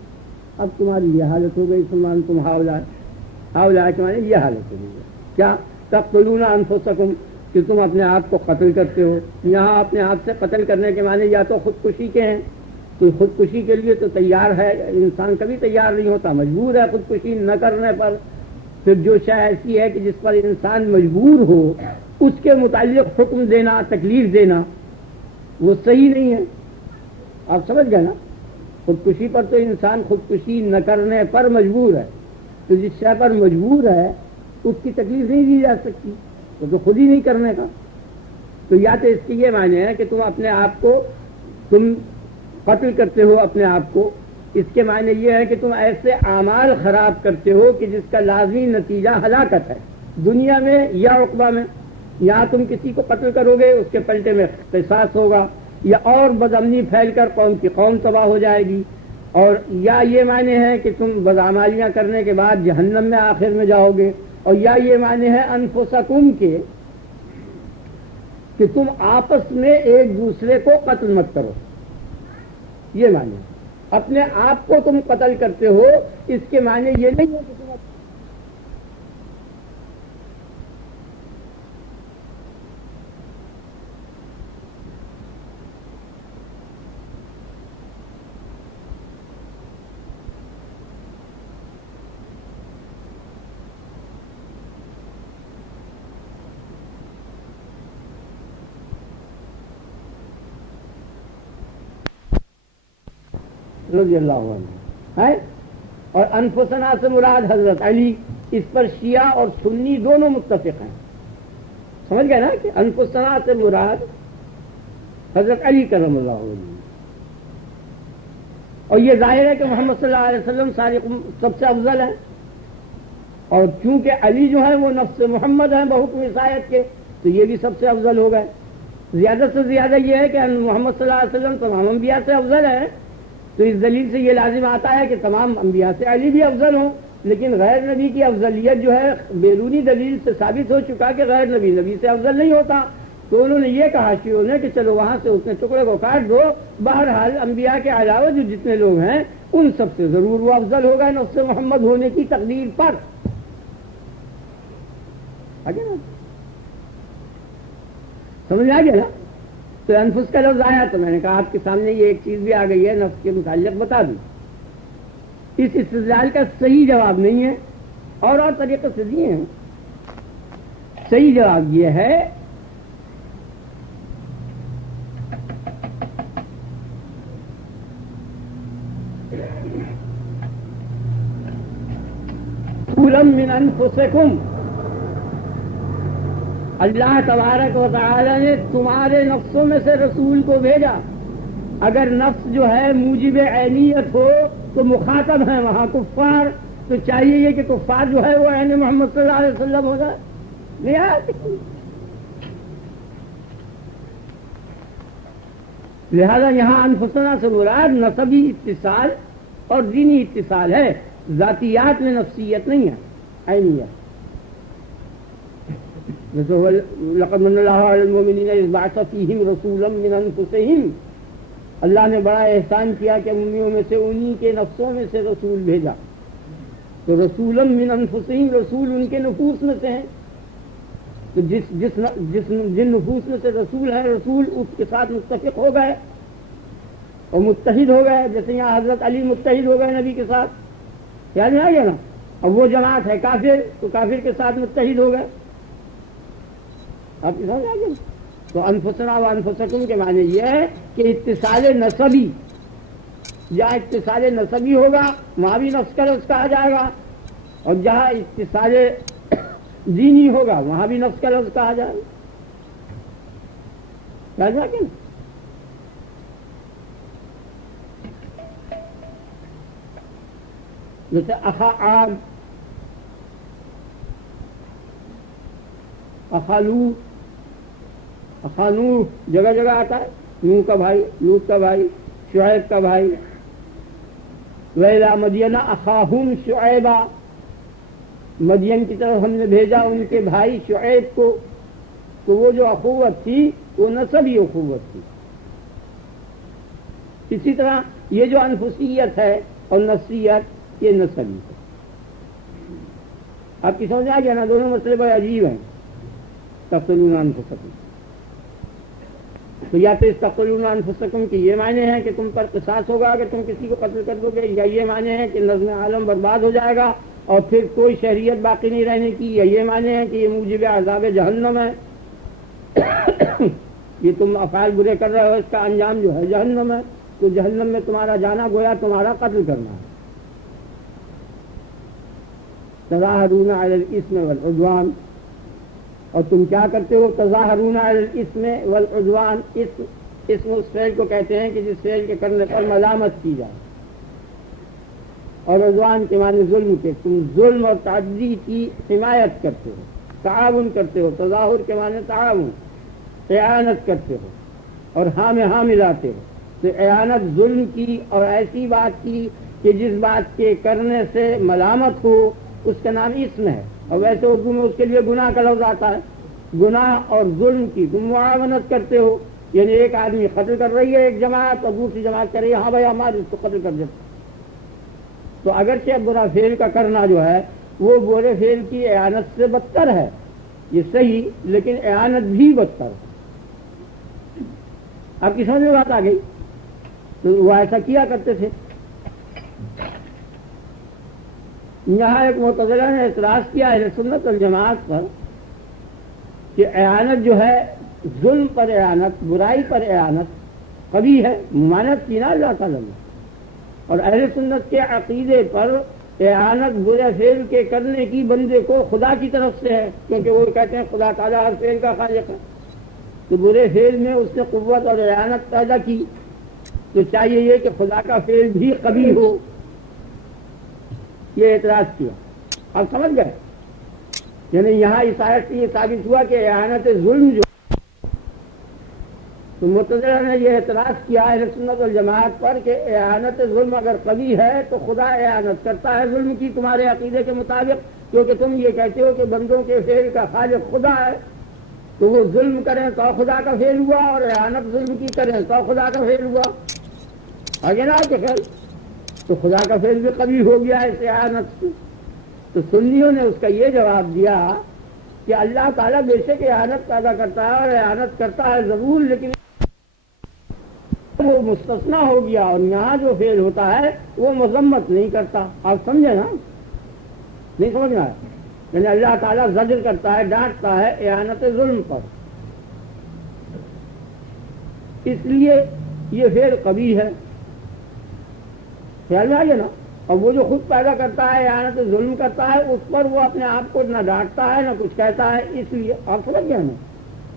اب تمہاری یہ حالت ہو گئی۔ سلمان تم ہؤلاء کے معنی یہ حالت ہو گئی، کیا؟ تقتلون انفسکم، کہ تم اپنے آپ کو قتل کرتے ہو۔ یہاں اپنے آپ سے قتل کرنے کے معنی یا تو خودکشی کے ہیں، تو خودکشی کے لیے تو تیار ہے انسان، کبھی تیار نہیں ہوتا، مجبور ہے خودکشی نہ کرنے پر۔ پھر جو شے ایسی ہے کہ جس پر انسان مجبور ہو اس کے متعلق حکم دینا، تکلیف دینا، وہ صحیح نہیں ہے، آپ سمجھ گئے نا۔ خودکشی پر تو انسان خودکشی نہ کرنے پر مجبور ہے، تو جس شے پر مجبور ہے اس کی تکلیف نہیں دی جا سکتی، تو خود ہی نہیں کرنے کا۔ تو یا تو اس کی یہ معنی ہے کہ تم اپنے آپ کو تم قتل کرتے ہو اپنے آپ کو، اس کے معنی یہ ہے کہ تم ایسے اعمال خراب کرتے ہو کہ جس کا لازمی نتیجہ ہلاکت ہے، دنیا میں یا عقبہ میں۔ یا تم کسی کو قتل کرو گے، اس کے پلٹے میں قصاص ہوگا، یا اور بدامنی پھیل کر قوم کی قوم تباہ ہو جائے گی، اور یا یہ معنی ہے کہ تم بدعمالیاں کرنے کے بعد جہنم میں آخر میں جاؤ گے، اور یا یہ معنی ہے انفسکم کے کہ تم آپس میں ایک دوسرے کو قتل مت کرو، یہ معنی ہے۔ اپنے آپ کو تم قتل کرتے ہو، اس کے معنی یہ نہیں ہے کہ تم رضی اللہ عنہ ہے۔ اور انفسنا سے مراد حضرت علی، اس پر شیعہ اور سنی دونوں متفق ہیں، سمجھ گئے نا کہ انفسنا سے مراد حضرت علی کرم اللہ وجہ۔ اور یہ ظاہر ہے کہ محمد صلی اللہ علیہ وسلم سب سے افضل ہے، اور چونکہ علی جو ہے وہ نفس محمد ہیں بحکم عیسائیت کے، تو یہ بھی سب سے افضل ہو گئے۔ زیادہ سے زیادہ یہ ہے کہ محمد صلی اللہ علیہ وسلم تمام انبیاء سے افضل ہے، تو اس دلیل سے یہ لازم آتا ہے کہ تمام انبیاء سے علی بھی افضل ہوں، لیکن غیر نبی کی افضلیت جو ہے بیرونی دلیل سے ثابت ہو چکا کہ غیر نبی نبی سے افضل نہیں ہوتا، تو انہوں نے یہ کہا شیعوں نے کہ چلو وہاں سے اس نے ٹکڑے کو کاٹ دو، بہرحال انبیاء کے علاوہ جو جتنے لوگ ہیں ان سب سے ضرور وہ افضل ہوگا نفس محمد ہونے کی تقدیر پر۔ آگے نا سمجھ آ گیا نا؟ تو انفس کا لفظ آیا تو میں نے کہا آپ کے سامنے یہ ایک چیز بھی آ گئی ہے، نفس کے متعلق بتا دوں۔ اس استدلال کا صحیح جواب نہیں ہے، اور طریقے سے دیے ہیں۔ صحیح جواب یہ ہے رسولا من انفسکم، اللہ تبارک و تعالی نے تمہارے نفسوں میں سے رسول کو بھیجا۔ اگر نفس جو ہے موجب عینیت ہو تو مخاطب ہیں وہاں کفار، تو چاہیے یہ کہ کفار جو ہے وہ عین محمد صلی اللہ علیہ وسلم ہو جائے۔ لہذا یہاں انفسنا سے مراد نسبی اتصال اور دینی اتصال ہے، ذاتیات میں نفسیت نہیں ہے، عینیت۔ لقد من اللہ علی المؤمنین اذ بعث فیہم رسولا من انفسہم، اللہ نے بڑا احسان کیا کہ مومنوں میں سے انہی کے نفسوں میں سے رسول بھیجا۔ تو رسولا من انفسہم، رسول ان کے نفوس میں سے ہیں، تو جن نفوس میں سے رسول ہے، رسول اس کے ساتھ متفق ہو گئے اور متحد ہو گئے، جیسے یہاں حضرت علی متحد ہو گئے نبی کے ساتھ، یاد نہیں آ گیا نا؟ اب وہ جماعت ہے کافر، تو کافر کے ساتھ متحد ہو گئے، آپ کی سمجھ آ گئی؟ تو انفسنا و انفسکم کے معنی یہ ہے کہ اتصال نسبی، جہاں اتصال نسبی ہوگا وہاں بھی نفس کا لفظ کہا جائے گا، اور جہاں اتصال دینی ہوگا وہاں بھی نفس کا لفظ کہا جائے گا۔ جیسے اخا عاد، اخا لوط، اخا نوح جگہ جگہ آتا ہے، نوح کا بھائی، لوط کا بھائی، شعیب کا بھائی۔ وَإِلَىٰ مَدْيَنَ أَخَاهُمْ شُعَيْبًا، مدین کی طرف ہم نے بھیجا ان کے بھائی شعیب کو، تو وہ جو اخوت تھی وہ نسبی اخوت تھی۔ اسی طرح یہ جو انفسیت ہے اور نفسیت یہ نسبی ہے۔ آپ کی سمجھ آ گیا نا؟ دونوں مسئلے بڑے عجیب ہیں۔ تقتلون انفسکم، تو یا تو اس تقتلون انفسکم کی یہ معنی ہے کہ تم پر قصاص ہوگا اگر تم کسی کو قتل کر دو گے، یا یہ معنی ہے کہ نظم عالم برباد ہو جائے گا اور پھر کوئی شریعت باقی نہیں رہنے کی، یا یہ معنی ہے کہ یہ موجب عذاب جہنم ہے، یہ تم افعال برے کر رہے ہو اس کا انجام جو ہے جہنم ہے، تو جہنم میں تمہارا جانا گویا تمہارا قتل کرنا ہے۔ تظاہرون علی الاثم والعدوان، اور تم کیا کرتے ہو؟ تظاہرون علی الاثم والعدوان، اسم اس فعل کو کہتے ہیں کہ جس فعل کے کرنے پر ملامت کی جائے، اور عدوان کے معنی ظلم کے، تم ظلم اور تعدی کی حمایت کرتے ہو، تعاون کرتے ہو۔ تظاہر کے معنی تعاون، اعانت کرتے ہو اور ہاں میں ہاں ملاتے ہو۔ تو اعانت ظلم کی اور ایسی بات کی کہ جس بات کے کرنے سے ملامت ہو، اس کا نام اسم ہے، اور ویسے اردو میں اس کے لیے گناہ کا لفظ آتا ہے۔ گناہ اور ظلم کی تم معاونت کرتے ہو، یعنی ایک آدمی قتل کر رہی ہے ایک جماعت اور دوسری جماعت کر رہی ہے ہاں بھائی ہمارے اس کو قتل کر دیتے. تو اگرچہ برا فعل کا کرنا جو ہے وہ برے فعل کی اعانت سے بدتر ہے، یہ صحیح، لیکن اعانت بھی بدتر ہے. آپ کی سمجھ میں بات آ گئی؟ تو وہ ایسا کیا کرتے تھے. یہاں ایک معتزلہ نے اعتراض کیا اہل سنت والجماعت پر کہ اعانت جو ہے ظلم پر اعانت، برائی پر اعانت قبیح ہے، ممانعت کی نا اللہ تعالیٰ نے. اور اہل سنت کے عقیدے پر اعانت برے فعل کے کرنے کی بندے کو خدا کی طرف سے ہے، کیونکہ وہ کہتے ہیں خدا تعالیٰ ہر فعل کا خالق ہے. تو برے فعل میں اس نے قوت اور اعانت پیدا کی، تو چاہیے یہ کہ خدا کا فعل بھی قبیح ہو. یہ اعتراض کیا. آپ سمجھ گئے؟ یعنی یہاں اس آیت سے یہ ثابت ہوا کہ اعانت ظلم جو، تو معتزلہ نے یہ اعتراض کیا اہل سنت والجماعت پر کہ اعانت ظلم اگر قبیح ہے تو خدا اعانت کرتا ہے ظلم کی تمہارے عقیدے کے مطابق، کیونکہ تم یہ کہتے ہو کہ بندوں کے فعل کا خالق خدا ہے. تو وہ ظلم کریں تو خدا کا فعل ہوا، اور اعانت ظلم کی کریں تو خدا کا فعل ہوا. آگے نا آپ کے خیال تو خدا کا فعل بھی قبیح ہو گیا ہے اس اعانت سے. تو سنیوں نے اس کا یہ جواب دیا کہ اللہ تعالیٰ بے شک اعانت پیدا کرتا ہے اور اعانت کرتا ہے ضرور، لیکن وہ مستثنا ہو گیا، اور یہاں جو فعل ہوتا ہے وہ مذمت نہیں کرتا. آپ سمجھے نا؟ نہیں سمجھنا ہے؟ یعنی اللہ تعالیٰ زجر کرتا ہے، ڈانٹتا ہے اعانت ظلم پر، اس لیے یہ فعل قبیح ہے. خیال میں آئیے نا؟ اور وہ جو خود پیدا کرتا ہے اعانت ظلم کرتا ہے اس پر وہ اپنے آپ کو نہ ڈانٹتا ہے نہ کچھ کہتا ہے. اس لیے آپ سمجھ گئے نا؟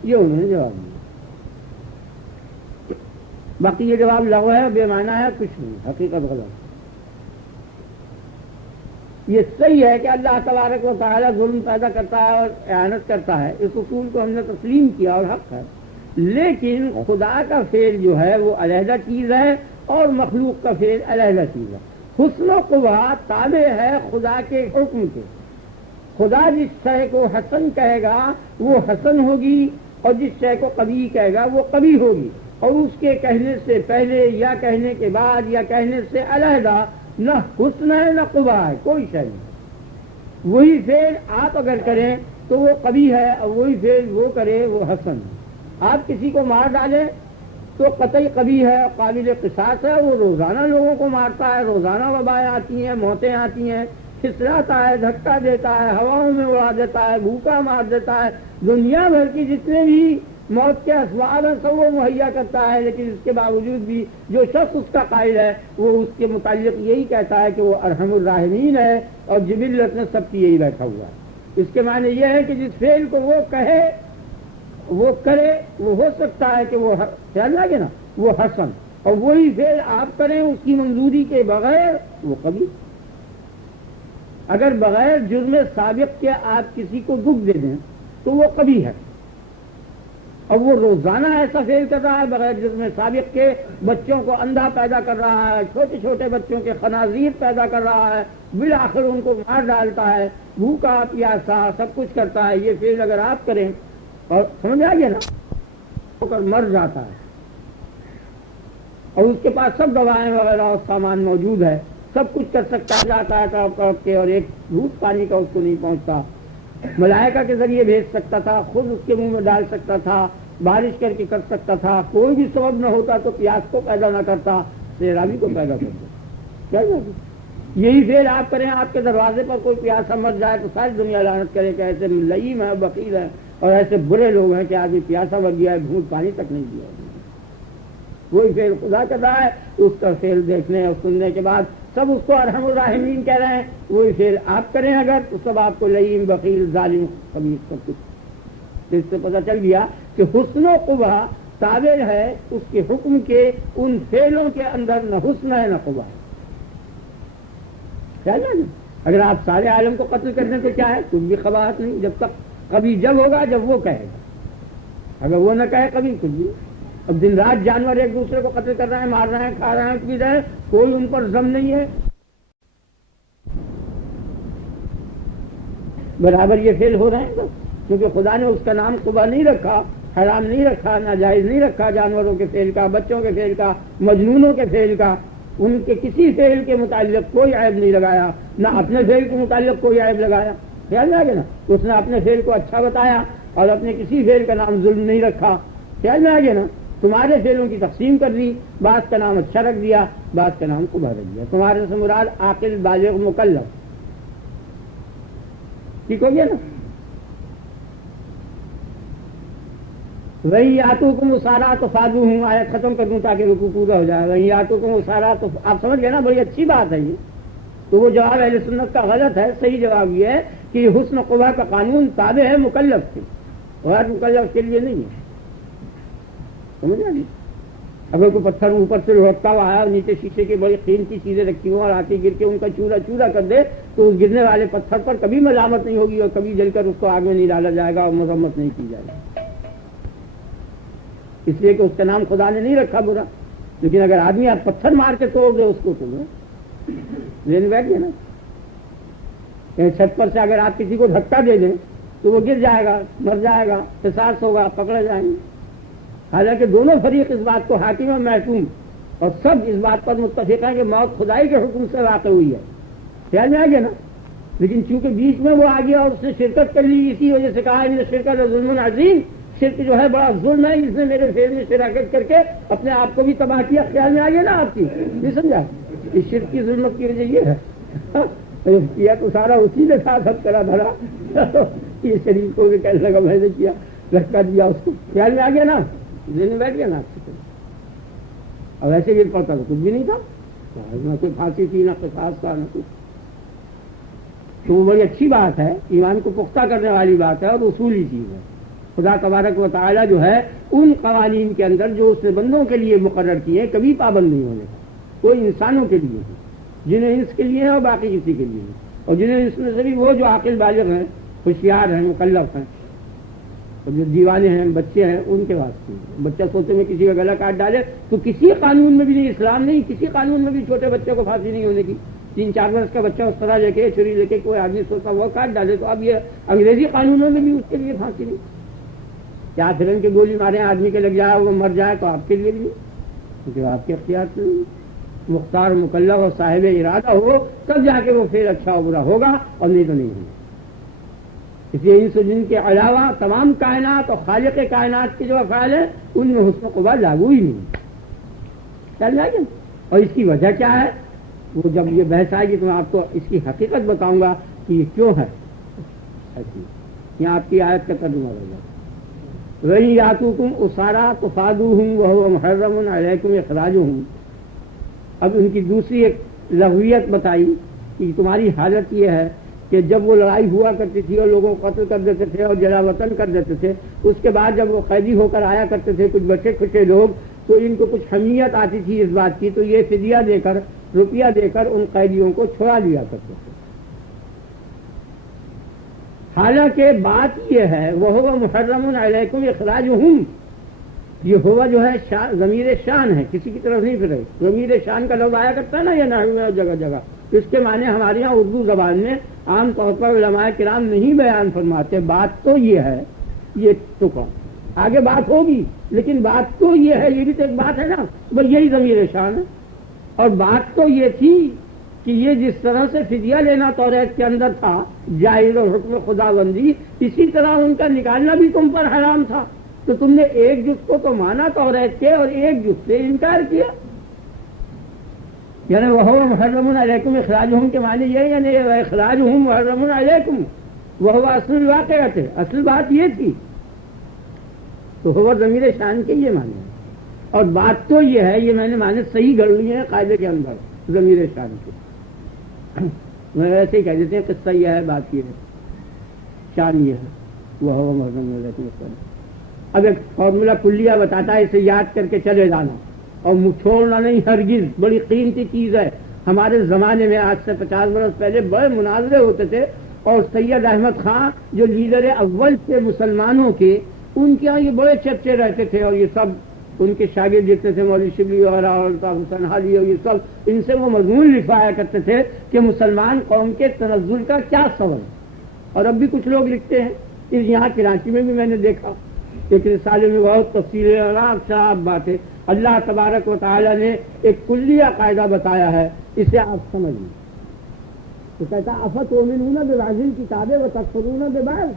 یہ انہوں نے جواب دیا. باقی یہ جواب لغو ہے، بے معنی ہے، کچھ نہیں، حقیقت غلط. یہ صحیح ہے کہ اللہ تبارک و تعالیٰ ظلم پیدا کرتا ہے اور اعانت کرتا ہے، اس اصول کو ہم نے تسلیم کیا اور حق ہے. لیکن خدا کا فعل جو ہے وہ علیحدہ چیز ہے اور مخلوق کا فعل علیحدہ چیز ہے. حسن و قبح تابع ہے خدا کے حکم کے. خدا جس شے کو حسن کہے گا وہ حسن ہوگی، اور جس شے کو قبیح کہے گا وہ قبیح ہوگی. اور اس کے کہنے سے پہلے یا کہنے کے بعد یا کہنے سے علیحدہ نہ حسن ہے نہ قبح ہے، کوئی شے نہیں. وہی فعل آپ اگر کریں تو وہ قبیح ہے، اور وہی فعل وہ کرے وہ حسن ہے. آپ کسی کو مار ڈالیں تو قطعی قبیح ہے، قابل قصاص ہے. وہ روزانہ لوگوں کو مارتا ہے، روزانہ وبائیں آتی ہیں، موتیں آتی ہیں، پھسلاتا ہے، دھکا دیتا ہے، ہواؤں میں اڑا دیتا ہے، بھوکا مار دیتا ہے. دنیا بھر کی جتنے بھی موت کے اسباب ہیں سب وہ مہیا کرتا ہے. لیکن اس کے باوجود بھی جو شخص اس کا قائل ہے وہ اس کے متعلق یہی کہتا ہے کہ وہ ارحم الراحمین ہے، اور جبلت نے سب کی یہی بیٹھا ہوا ہے. اس کے معنی یہ ہے کہ جس فعل کو وہ کہے وہ کرے، وہ ہو سکتا ہے کہ وہ خیال لگے نا وہ حسن، اور وہی فعل آپ کریں اس کی منظوری کے بغیر وہ قبیح. اگر بغیر جرم سابق کے آپ کسی کو دکھ دے دیں تو وہ قبیح ہے. اور وہ روزانہ ایسا فعل کر رہا ہے بغیر جرم سابق کے، بچوں کو اندھا پیدا کر رہا ہے، چھوٹے چھوٹے بچوں کے خنازیر پیدا کر رہا ہے، بالآخر ان کو مار ڈالتا ہے، بھوکا پیاسا سب کچھ کرتا ہے. یہ فعل اگر آپ کریں اور سمجھ آئیے نا ہو کر مر جاتا ہے، اور اس کے پاس سب دوائیں وغیرہ اور سامان موجود ہے، سب کچھ کر سکتا جاتا ہے تڑپ تڑپ کے، اور ایک گھوٹ پانی کا اس کو نہیں پہنچتا. ملائکہ کے ذریعے بھیج سکتا تھا، خود اس کے منہ میں ڈال سکتا تھا، بارش کر کے کر سکتا تھا، کوئی بھی سبب نہ ہوتا تو پیاس کو پیدا نہ کرتا، سیرابی کو پیدا کرتا. یہی فعل آپ کریں، آپ کے دروازے پر کوئی پیاسا مر جائے تو ساری دنیا لعنت کرے کہ ایسے لئیم ہے، بخیل ہے، اور ایسے برے لوگ ہیں کہ آدمی پیاسا مر گیا ہے، گھونٹ پانی تک نہیں دیا. وہی فعل خدا کر رہا ہے، اس کا فعل دیکھنے اور سننے کے بعد سب اس کو ارحم الراحمین کہہ رہے ہیں. وہی فعل آپ کریں اگر تو سب آپ کو لئیم، بخیل، ظالم، خبیث سب کچھ. اس سے پتہ چل گیا کہ حسن و قبح تابع ہے اس کے حکم کے، ان فعلوں کے اندر نہ حسن ہے نہ قبح ہے. خیال ہے نا؟ اگر آپ سارے عالم کو قتل کر دیں تو کیا ہے؟ کچھ بھی قباحت نہیں، جب تک کبھی جب ہوگا جب وہ کہے گا. اگر وہ نہ کہے کبھی کچھ بھی. اب دن رات جانور ایک دوسرے کو قتل کر رہے ہیں، مار رہے ہیں، کھا رہے ہیں، پی رہے ہیں، کوئی ان پر ضم نہیں ہے. برابر یہ فعل ہو رہے ہیں بس، کیونکہ خدا نے اس کا نام قبح نہیں رکھا حرام نہیں رکھا، ناجائز نہیں رکھا جانوروں کے فعل کا، بچوں کے فعل کا، مجنونوں کے فعل کا، ان کے کسی فعل کے متعلق کوئی عیب نہیں لگایا، نہ اپنے فعل کے متعلق کوئی عیب لگایا. خیال میں آ گیا نا. اس نے اپنے فعل کو اچھا بتایا اور اپنے کسی فعل کا نام ظلم نہیں رکھا. خیال میں آ گیا نا. تمہارے فعلوں کی تقسیم کر دی، بعض کا نام اچھا رکھ دیا، بعض کا نام قبح رکھ دیا. تمہارے سے مراد عاقل بالغ مکلف. ٹھیک ہو گیا نا. وہی آتو کو مسارا تو فادو ہوں، آیت ختم کر دوں تاکہ رکوع پورا ہو جائے. وہی آتو کو مسارا تو آپ سمجھ گئے نا، بڑی اچھی بات ہے یہ. تو وہ جواب اہل سنت کا غلط ہے. صحیح جواب یہ ہے کہ حسن قبح کا قانون تابع ہے مکلف سے، غیر مکلف کے لیے نہیں ہے. سمجھ گئے؟ اگر کوئی پتھر اوپر سے لوٹتا ہوا آیا، نیچے شیشے کی بڑی قیمتی چیزیں رکھی ہوں اور آتی گر کے ان کا چورا چورا کر دے، تو اس گرنے والے پتھر پر کبھی ملامت نہیں ہوگی اور کبھی جل کر اس کو آگ میں نہیں ڈالا جائے گا اور مذمت نہیں کی جائے گی، اس لیے کہ اس کا نام خدا نے نہیں رکھا برا. لیکن اگر آدمی آپ پتھر مار کے توڑ دے اس کو تو لینے بیٹھ گئے نا. چھت پر سے اگر آپ کسی کو دھکا دے دیں تو وہ گر جائے گا، مر جائے گا، قصاص ہوگا، پکڑے جائیں گے. حالانکہ دونوں فریق اس بات کو حاکم اور محکوم اور سب اس بات پر متفق ہیں کہ موت خدائی کے حکم سے واقع ہوئی ہے. خیال میں آ گیا نا. لیکن چونکہ بیچ میں وہ آ گیا اور اس نے شرکت کر لی، اسی وجہ سے کہا ہے شرکت ظلم عظیم، شرک جو ہے بڑا ظلم ہے، اس نے میرے فعل میں شراکت کر کے اپنے آپ کو بھی تباہ کیا. خیال میں آ گیا نا آپ کی، نہیں سمجھا؟ اس شرک کی ظلمت کی وجہ یہ ہے کیا تو سارا اسی نے ساتھ ہاتھ کرا دھرا، یہ شریف کو بھی کہنے لگا میں نے کیا، دھکا دیا اس کو. خیال میں آ گیا نا، دل میں بیٹھ گیا نا آپ سے. اور ایسے گر پڑتا تو کچھ بھی نہیں تھا، نہ کوئی پھانسی تھی، نہ قصاص تھا، نہ کچھ. تو وہ بڑی اچھی بات ہے، ایمان کو پختہ کرنے والی بات ہے اور اصولی چیز ہے. خدا تبارک و تعالیٰ جو ہے ان قوانین کے اندر جو اس نے بندوں کے لیے مقرر کیے کبھی پابند نہیں ہونے کا. کوئی انسانوں کے لیے ہے، جنہیں انس کے لیے ہے اور باقی کسی کے لیے ہے. اور جنہیں اس میں سے بھی وہ جو عاقل بالغ ہیں، ہوشیار ہیں، مکلف ہیں، اور جو دیوانے ہیں، بچے ہیں، ان کے واسطے. بچہ سوچے میں کسی کا گلا کاٹ ڈالے تو کسی قانون میں بھی نہیں، اسلام نہیں، کسی قانون میں بھی چھوٹے بچے کو پھانسی نہیں ہونے کی. 3-4 برس کا بچہ اس طرح لے کے چھری لے کے کوئی آدمی سوچتا وہ کاٹ ڈالے تو اب یہ انگریزی قانونوں میں بھی اس کے لیے پھانسی نہیں. کیا پھر کے گولی مارے آدمی کے لگ جائے وہ مر جائے تو آپ کے لیے بھی، کیونکہ آپ کے اختیار سے مختار مکلف اور صاحب ارادہ ہو تب جا کے وہ پھر اچھا و برا ہوگا، اور نہیں تو نہیں ہوگا. اس لیے انس و جن کے علاوہ تمام کائنات اور خالق کائنات کے جو افعال ہیں ان میں حسن قبح لاگو ہی نہیں. چل جائے گا. اور اس کی وجہ کیا ہے وہ جب یہ بحث آئے گی تو میں آپ کو اس کی حقیقت بتاؤں گا کہ یہ کیوں ہے ایسی. یہاں آپ کی آیت کا ترجمہ ہوگا. وَإِن يَأْتُوكُمْ أُسَارَىٰ تُفَادُوهُمْ وَهُوَ مُحَرَّمٌ عَلَيْكُمْ إِخْرَاجُهُمْ. اب ان کی دوسری ایک لغویت بتائی کہ تمہاری حالت یہ ہے کہ جب وہ لڑائی ہوا کرتی تھی اور لوگوں کو قتل کر دیتے تھے اور جلا وطن کر دیتے تھے، اس کے بعد جب وہ قیدی ہو کر آیا کرتے تھے کچھ بچے کھچے لوگ، تو ان کو کچھ حمیت آتی تھی اس بات کی، تو یہ فدیہ دے کر، روپیہ دے کر ان قیدیوں کو چھڑا لیا کرتے تھے. حالانکہ بات یہ ہے وَهُوَ مُحَرَّمٌ عَلَيْكُمْ إِخْرَاجُهُمْ، یہ ہوا جو ہے ضمیر شان ہے، کسی کی طرف نہیں پھر. ضمیر شان کا لفظ آیا کرتا ہے نا یہ نحو میں جگہ جگہ. اس کے معنی ہمارے یہاں اردو زبان میں عام طور پر علماء کرام نہیں بیان فرماتے. بات تو یہ ہے، یہ تو کون آگے بات ہوگی، لیکن بات تو یہ ہے، یہ بھی تو ایک بات ہے نا، بس یہی ضمیر شان ہے. اور بات تو یہ تھی کہ یہ جس طرح سے فدیہ لینا توریت کے اندر تھا جائز اور حکم خدا بندی، اسی طرح ان کا نکالنا بھی تم پر حرام تھا. تو تم نے ایک جز کو تو مانا توریت کے اور ایک جز سے انکار کیا. یعنی وَهُوَ مُحَرَّمٌ عَلَيْكُمْ اخراجہم کے معنی یہ، یعنی اخراجہم محرم علیکم وَهُوَ اصل الواقعۃ، اصل بات یہ تھی. تو ہوا ضمیر شان کے یہ معنی ہے. اور بات تو یہ ہے، یہ میں نے معنی صحیح گڑھ لی ہے قاعدے کے اندر ضمیر شان کے. میں ویسے ہی کہہ دیتے ہیں قصہ یہ ہے، بات یہ ہے، شان یہ ہے وَهُوَ محرم علیکم. اب ایک فارمولہ کلیہ بتاتا ہے، اسے یاد کر کے چلے جانا اور چھوڑنا نہیں ہرگز. بڑی قیمتی چیز ہے. ہمارے زمانے میں آج سے 50 برس پہلے بڑے مناظرے ہوتے تھے، اور سید احمد خان جو لیڈر اول تھے مسلمانوں کے، ان کے یہاں یہ بڑے چرچے رہتے تھے، اور یہ سب ان کے شاگرد جتنے تھے مولوی شبلی وغیرہ اور حسین حالی اور یہ سب، ان سے وہ مضمون لکھوایا کرتے تھے کہ مسلمان قوم کے تنزل کا کیا سبب. اور اب بھی کچھ لوگ لکھتے ہیں. یہاں کراچی میں بھی میں نے دیکھا ایک رسالے میں بہت تفصیل اور صاف بات ہے. اللہ تبارک و تعالیٰ نے ایک کلیہ قاعدہ بتایا ہے, اسے آپ سمجھ لیں. تو کہتا افتؤمنون ببعض الکتاب وتکفرون ببعض.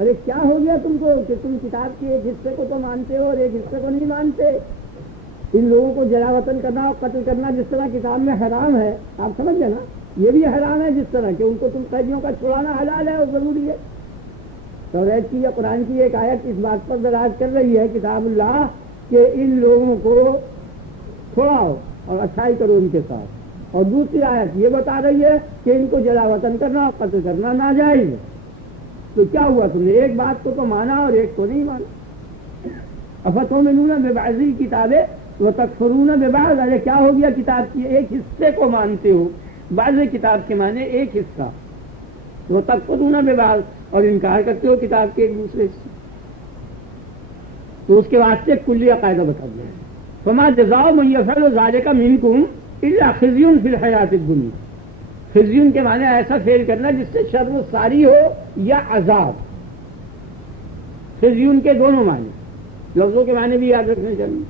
ارے کیا ہو گیا تم کو کہ تم کتاب کے ایک حصے کو تو مانتے ہو اور ایک حصے کو نہیں مانتے؟ ان لوگوں کو جلا وطن کرنا اور قتل کرنا جس طرح کتاب میں حرام ہے, آپ سمجھ گئے نا, یہ بھی حرام ہے جس طرح کہ ان کو تم قیدیوں کا چھڑانا حلال ہے اور ضروری ہے. توریت کی یا قرآن کی ایک آیت اس بات پر دراز کر رہی ہے کتاب اللہ کہ ان لوگوں کو چھوڑاؤ اور اچھائی کرو ان کے ساتھ, اور دوسری آیت یہ بتا رہی ہے کہ ان کو جلا وطن کرنا اور قتل کرنا ناجائز ہے. تو کیا ہوا, تم نے ایک بات کو تو مانا اور ایک کو نہیں مانا. افتؤمنون ببعض الکتاب وتکفرون ببعض. ارے کیا ہو گیا, کتاب کے ایک حصے کو مانتے ہو, بعض کتاب کے معنی ایک حصہ, وتکفرون ببعض, اور انکار کرتے ہو کتاب کے ایک دوسرے سے. تو اس کے واسطے کلیہ قاعدہ بتا دیا ہے, فما جزاء من یفعل ذلک منکم الا خزی فی الحیاۃ الدنیا. خزی کے معنی ایسا فعل کرنا جس سے شرم ساری ہو یا عذاب. خزی کے دونوں معنی, لفظوں کے معنی بھی یاد رکھنے چاہیے.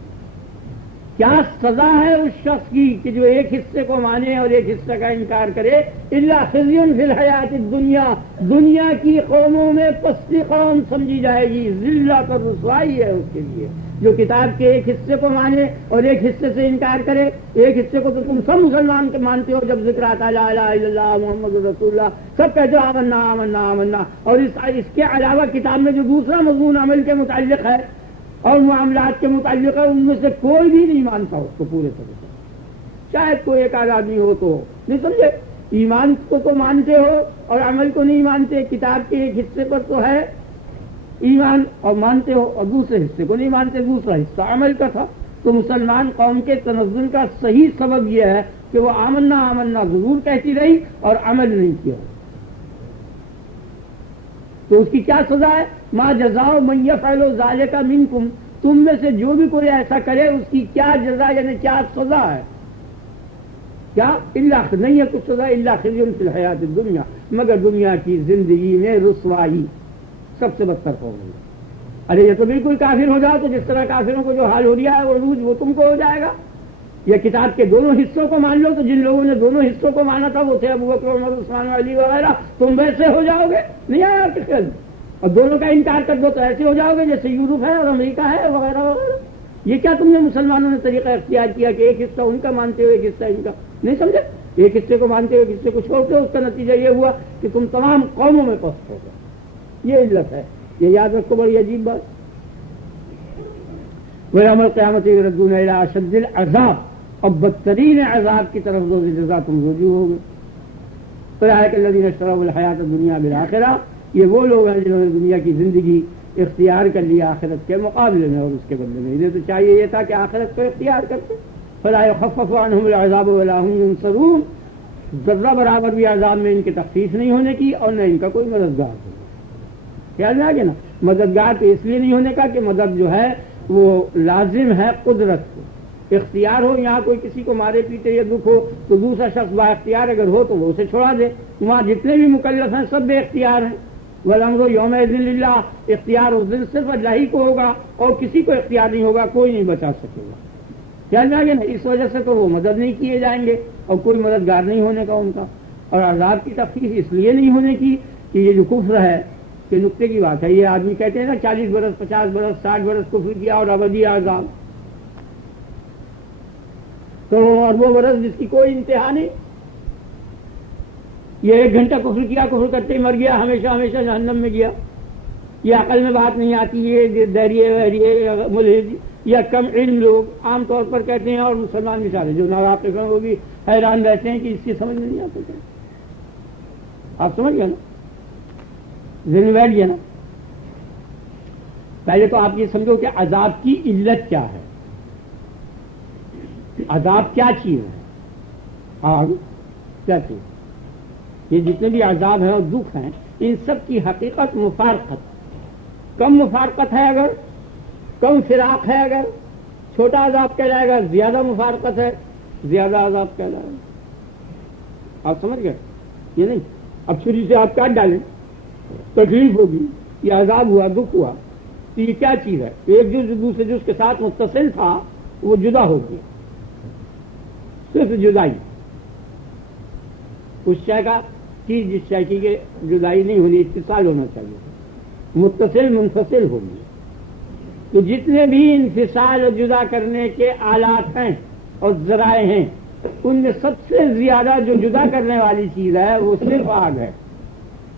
کیا سزا ہے اس شخص کی کہ جو ایک حصے کو مانے اور ایک حصے کا انکار کرے؟ الا خزی فی الحیات الدنیا, دنیا کی قوموں میں پستی قوم سمجھی جائے گی, ذلت اور رسوائی ہے اس کے لیے. جو کتاب کے ایک حصے کو مانے اور ایک حصے سے انکار کرے. ایک حصے کو تو تم سب مسلمان کے مانتے ہو, جب ذکر آتا لا الہ الا اللہ محمد رسول اللہ سب کہتے ہو آمنا آمنا آمنا, اور اس کے علاوہ کتاب میں جو دوسرا مضمون عمل کے متعلق ہے اور معاملات کے متعلق ہے, ان میں سے کوئی بھی نہیں مانتا اس کو پورے طرح سے. شاید کوئی ایک آدمی ہو تو نہیں سمجھے. ایمان کو تو مانتے ہو اور عمل کو نہیں مانتے. کتاب کے ایک حصے پر تو ہے ایمان اور مانتے ہو, اور دوسرے حصے کو نہیں مانتے. دوسرا حصہ عمل کا تھا. تو مسلمان قوم کے تنزل کا صحیح سبب یہ ہے کہ وہ آمنا آمنا ضرور کہتی رہی اور عمل نہیں کیا. تو اس کی کیا سزا ہے؟ ما جزاء من یفعل ذلک منکم, تم میں سے جو بھی کوئی ایسا کرے اس کی کیا جزا یعنی کیا سزا ہے. کیا الا نہیں ہے کچھ سزا, الا خزی فی الحیات الدنیا, مگر دنیا کی زندگی میں رسوائی, سب سے بدتر قوم ہے. ارے یہ تو بالکل کافر ہو جاؤ تو جس طرح کافروں کو جو حال ہو رہا ہے وہ روز وہ تم کو ہو جائے گا. یا کتاب کے دونوں حصوں کو مان لو, تو جن لوگوں نے دونوں حصوں کو مانا تھا وہ تھے ابو بکر عمر عثمان علی وغیرہ, تم ویسے ہو جاؤ گے. نہیں آیا آپ کے خیال میں؟ اور دونوں کا انکار کر دو تو ایسے ہو جاؤ گے جیسے یورپ ہے اور امریکہ ہے وغیرہ وغیرہ. یہ کیا تم نے مسلمانوں نے طریقہ اختیار کیا کہ ایک حصہ ان کا مانتے ہو ایک حصہ ان کا نہیں سمجھے؟ ایک حصے کو مانتے ہو ایک حصے کو چھوڑتے ہو, اس کا نتیجہ یہ ہوا کہ تم تمام قوموں میں پست ہو گئے. یہ علت ہے, یہ یاد رکھو, بڑی عجیب بات. وَيَوْمَ الْقِيَامَةِ يُرَدُّونَ إِلَىٰ أَشَدِّ الْعَذَابِ, اب بدترین عذاب کی طرف دو جزا تم رجوع ہوگے. اولئک الذین اشتروا الحیاۃ الدنیا بالآخرہ, یہ وہ لوگ ہیں جنہوں نے دنیا کی زندگی اختیار کر لیا آخرت کے مقابلے میں اور اس کے بدلے میں. انہیں تو چاہیے یہ تھا کہ آخرت کو اختیار کرتے. فلا یخفف عنہم العذاب ولا هم ینصرون, ذرہ برابر بھی عذاب میں ان کی تخفیف نہیں ہونے کی اور نہ ان کا کوئی مددگار ہوگا. خیال میں آ گیا نا. مددگار تو اس لیے نہیں ہونے کا کہ مدد جو ہے وہ لازم ہے قدرت کو, اختیار ہو. یہاں کوئی کسی کو مارے پیٹے یا دکھ ہو تو دوسرا شخص با اختیار اگر ہو تو وہ اسے چھوڑا دے. وہاں جتنے بھی مکلف ہیں سب بے اختیار ہیں. والامر یومئذ للہ, اختیار اس دن صرف اللہ ہی کو ہوگا اور کسی کو اختیار نہیں ہوگا, کوئی نہیں بچا سکے گا. خیال میں آ گیا نا. اس وجہ سے تو وہ مدد نہیں کیے جائیں گے اور کوئی مددگار نہیں ہونے کا ان کا. اور عذاب کی تخفیف اس لیے نہیں ہونے کی کہ یہ جو کفر ہے کہ نقطے کی بات ہے. یہ آدمی کہتے ہیں نا 40 برس 50 برس 60 برس کفر کیا اور ابدی عذاب, تو اور وہ برس جس کی کوئی انتہا نہیں. یہ 1 گھنٹہ کفر کیا, کفر کرتے ہی مر گیا, ہمیشہ ہمیشہ جہنم میں گیا. یہ عقل میں بات نہیں آتی. یہ دہریے وحریے ملحد یا کم علم لوگ عام طور پر کہتے ہیں, اور مسلمان بیچارے جو ناواقف ہیں وہ بھی حیران رہتے ہیں کہ اس کی سمجھ میں نہیں آتا. آپ سمجھ گئے نا, ذہن میں بیٹھ گیا نا. پہلے تو آپ یہ سمجھو کہ عذاب کی علت کیا ہے. عذاب کیا چیز ہے؟ آگ کیا چیز؟ یہ جتنے بھی عذاب ہیں اور دکھ ہیں ان سب کی حقیقت مفارقت. کم مفارقت ہے اگر, کم فراق ہے اگر, چھوٹا عذاب کہلائے گا. زیادہ مفارقت ہے زیادہ عذاب کہلائے گا. آپ سمجھ گئے؟ یہ نہیں اب چھری سے آپ کاٹ ڈالیں تکلیف ہوگی, یہ عذاب ہوا, دکھ ہوا, تو یہ کیا چیز ہے؟ ایک جز دوسرے جز کے ساتھ متصل تھا، وہ جدا ہو گیا، صرف جدائی اس شے کا چیز جس شے کی جدائی نہیں ہونی، اتصال ہونا چاہیے، متصل منفصل ہو گیا۔ تو جتنے بھی انفصال اور جدا کرنے کے آلات ہیں اور ذرائع ہیں، ان میں سب سے زیادہ جو جدا کرنے والی چیز ہے وہ صرف آگ ہے۔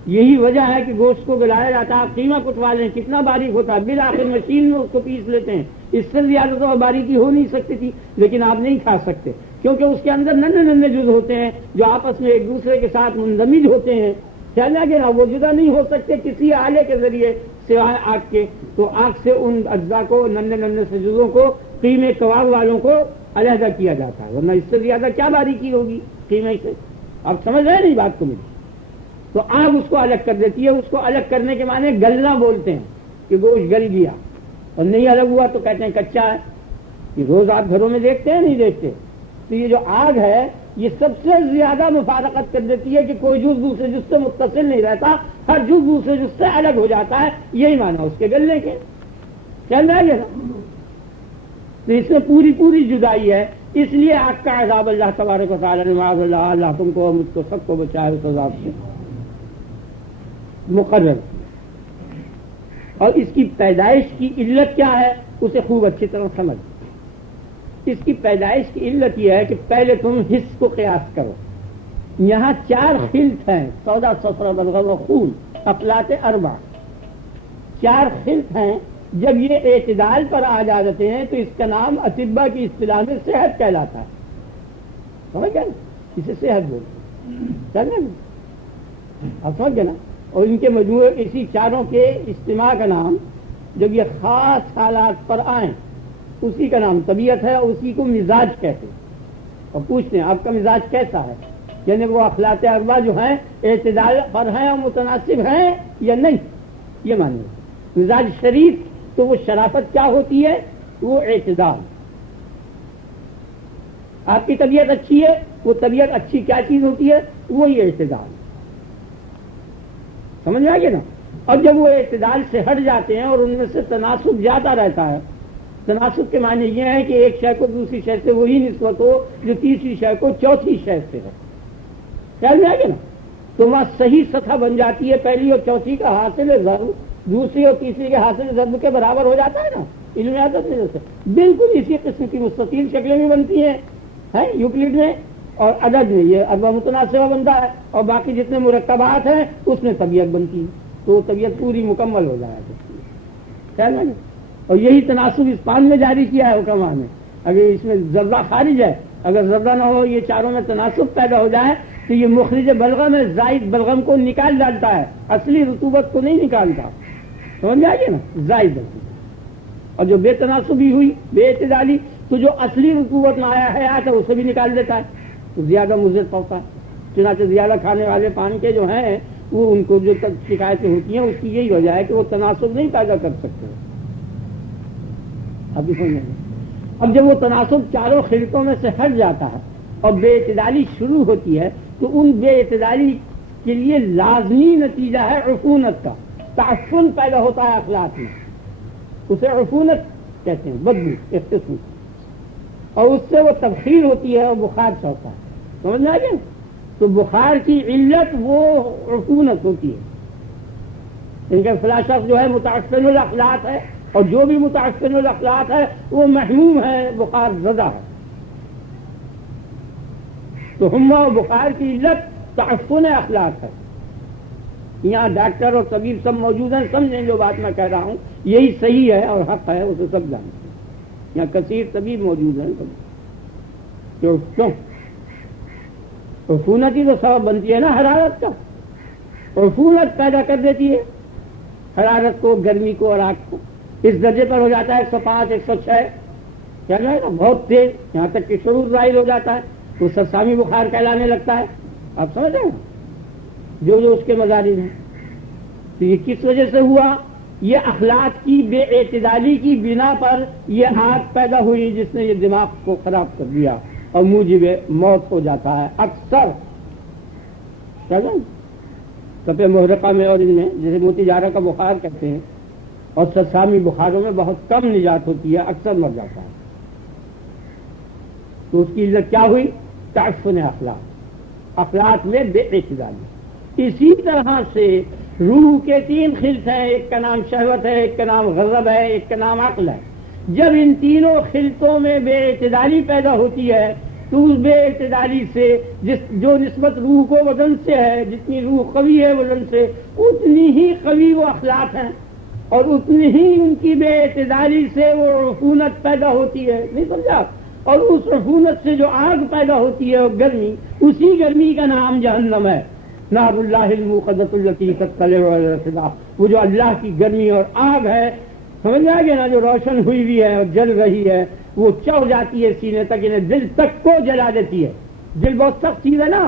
یہی وجہ ہے کہ گوشت کو گلایا جاتا ہے، آپ قیمہ کٹوا لیں کتنا باریک ہوتا ہے، بالآخر مشین میں اس کو پیس لیتے ہیں، اس سے زیادہ تو باریکی ہو نہیں سکتی تھی، لیکن آپ نہیں کھا سکتے کیونکہ اس کے اندر ننھے ننھے جز ہوتے ہیں جو آپس میں ایک دوسرے کے ساتھ مندمج ہوتے ہیں، خیال ہے کہ نا، وہ جدا نہیں ہو سکتے کسی آلے کے ذریعے سوائے آگ کے۔ تو آگ سے ان اجزاء کو، ننھے ننھے سے جزوں کو، قیمے کباب والوں کو علیحدہ کیا جاتا ہے، ورنہ اس سے زیادہ کیا باریکی ہوگی قیمے سے؟ آپ سمجھ رہے ہیں نہیں بات کو میری؟ تو آگ اس کو الگ کر دیتی ہے۔ اس کو الگ کرنے کے معنی گلنا بولتے ہیں کہ گوشت گل گیا، اور نہیں الگ ہوا تو کہتے ہیں کچا ہے۔ یہ روز آپ گھروں میں دیکھتے ہیں نہیں دیکھتے؟ تو یہ جو آگ ہے یہ سب سے زیادہ مفارقت کر دیتی ہے کہ کوئی جز دوسرے جز سے متصل نہیں رہتا، ہر جز دوسرے جز سے الگ ہو جاتا ہے، یہی معنی اس کے گلنے کے، چل رہا ہے نا؟ تو اس میں پوری جدائی ہے، اس لیے آگ کا عذاب اللہ تبارک و تعالیٰ نے، معاذ اللہ، اللہ تم کو مجھ کو سب کو بچائے اس عذاب سے، مقرر۔ اور اس کی پیدائش کی علت کیا ہے اسے خوب اچھی طرح سمجھ۔ اس کی پیدائش کی علت یہ ہے کہ پہلے تم حس کو قیاس کرو۔ یہاں 4 خلط ہیں، سودا، صفرہ، بلغم و خون، اقلات اربع، 4 خلط ہیں۔ جب یہ اعتدال پر آ جاتے ہیں تو اس کا نام اطباء کی اصطلاح میں صحت کہلاتا ہے، سمجھ گئے؟ اسے صحت بولتے ہیں، آپ سمجھ گئے نا؟ اور ان کے مجموعے اسی 4 کے اجتماع کا نام، جب یہ خاص حالات پر آئیں اسی کا نام طبیعت ہے، اسی کو مزاج کہتے ہیں۔ اور پوچھتے ہیں آپ کا مزاج کیسا ہے، یعنی وہ اخلاق اربع جو ہیں اعتدال پر ہیں اور متناسب ہیں یا نہیں، یہ مانیے۔ مزاج شریف تو وہ شرافت کیا ہوتی ہے؟ وہ اعتدال۔ آپ کی طبیعت اچھی ہے، وہ طبیعت اچھی کیا چیز ہوتی ہے؟ وہی اعتدال، سمجھ میں آئیے نا؟ اور جب وہ اعتدال سے ہٹ جاتے ہیں اور ان میں سے تناسب جاتا رہتا ہے، تناسب کے معنی یہ ہے کہ ایک شے کو دوسری شے سے وہی نسبت ہو جو تیسری شے کو چوتھی شے سے ہے، خیال میں آئیے نا؟ تو وہاں صحیح سطح بن جاتی ہے، پہلی اور چوتھی کا حاصل ضرب دوسری اور تیسری کے حاصل ضرب کے برابر ہو جاتا ہے نا، علم عادت میں جیسے بالکل اسی قسم کی مستطیل شکلیں بھی بنتی ہیں یوکلڈ میں، اور عدد میں یہ اربع متناسبہ بنتا ہے، اور باقی جتنے مرکبات ہیں اس میں طبیعت بنتی ہے، تو طبیعت پوری مکمل ہو جایا کرتی ہے، خیال ہے نا؟ اور یہی تناسب اس پان میں جاری کیا ہے حکماء نے۔ اگر اس میں ذرہ خارج ہے، اگر ذرہ نہ ہو، یہ چاروں میں تناسب پیدا ہو جائے تو یہ مخرج بلغم ہے، زائد بلغم کو نکال ڈالتا ہے، اصلی رطوبت کو نہیں نکالتا، سمجھ آئیے نا؟ زائد رطوبت۔ اور جو بے تناسبی ہوئی، بے اعتدالی، تو جو اصلی رطوبت میں آیا ہے آتا ہے اسے بھی نکال دیتا ہے، تو زیادہ مضر پڑتا ہے۔ چنانچہ زیادہ کھانے والے پان کے جو ہیں وہ ان کو جو شکایتیں ہوتی ہیں اس کی یہی وجہ ہے کہ وہ تناسب نہیں پیدا کر سکتے۔ ابھی سمجھیں گے، اب جب وہ تناسب 4 خلطوں میں سے ہٹ جاتا ہے اور بے اعتدالی شروع ہوتی ہے تو ان بے اعتدالی کے لیے لازمی نتیجہ ہے عفونت کا، تعفن پیدا ہوتا ہے اخلاق میں، اسے عفونت کہتے ہیں، بدبو ایک قسم، اور اس سے وہ تبخیر ہوتی ہے اور بخار چڑھتا ہے، سمجھ میں آ گیا؟ تو بخار کی علت وہ عفونت ہوتی ہے۔ ان کا فلاں شخص جو ہے متعفن الاخلاق ہے، اور جو بھی متعفن الاخلاق ہے وہ محموم ہے، بخار زدہ ہے۔ تو حمہ و بخار کی علت تعفن اخلاق ہے۔ یہاں ڈاکٹر اور طبیب سب موجود ہیں، سمجھیں جو بات میں کہہ رہا ہوں یہی صحیح ہے اور حق ہے، اسے سب جانتے ہیں۔ یہاں کثیر طبیب موجود ہیں، کیوں؟ عفونت ہی تو سبب بنتی ہے نا حرارت کا، عفونت پیدا کر دیتی ہے حرارت کو، گرمی کو اور آگ کو، اس درجے پر ہو جاتا ہے 105 106، کیا جائے گا بہت تیز، یہاں تک کہ شعور ظاہر ہو جاتا ہے، وہ سرسامی بخار کہلانے لگتا ہے۔ آپ سمجھ رہے ہیں جو اس کے مظاہر ہیں۔ تو یہ کس وجہ سے ہوا؟ یہ اخلاق کی بے اعتدالی کی بنا پر یہ آگ پیدا ہوئی جس نے یہ دماغ کو خراب کر دیا اور موجب موت ہو جاتا ہے اکثر، کیا جائے؟ سپے محرقہ میں اور ان میں جیسے موتی جارہ کا بخار کہتے ہیں، اور سسامی بخاروں میں بہت کم نجات ہوتی ہے، اکثر مر جاتا ہے. تو اس کی علت کیا ہوئی؟ تعفن اخلاق، اخلاق میں بے اعتدالی. اسی طرح سے روح کے 3 خلط ہیں، ایک کا نام شہوت ہے، ایک کا نام غضب ہے، ایک کا نام عقل ہے. جب ان تینوں خلطوں میں بے اعتدالی پیدا ہوتی ہے تو اس بے اعتدالی سے جو نسبت روح کو بدن سے ہے، جتنی روح قوی ہے بدن سے، اتنی ہی قوی وہ اخلاق ہیں، اور اتنی ہی ان کی بے اعتدالی سے وہ عفونت پیدا ہوتی ہے. نہیں سمجھا؟ اور اس عفونت سے جو آگ پیدا ہوتی ہے اور گرمی، اسی گرمی کا نام جہنم ہے. نار اللہ الموقدۃ التی تطلع علی الافئدہ، وہ جو اللہ کی گرمی اور آگ ہے، سمجھ آ گیا نا، جو روشن ہوئی ہوئی ہے اور جل رہی ہے، وہ چڑھ جاتی ہے سینے تک، انہیں دل تک کو جلا دیتی ہے. دل بہت سخت چیز ہے نا،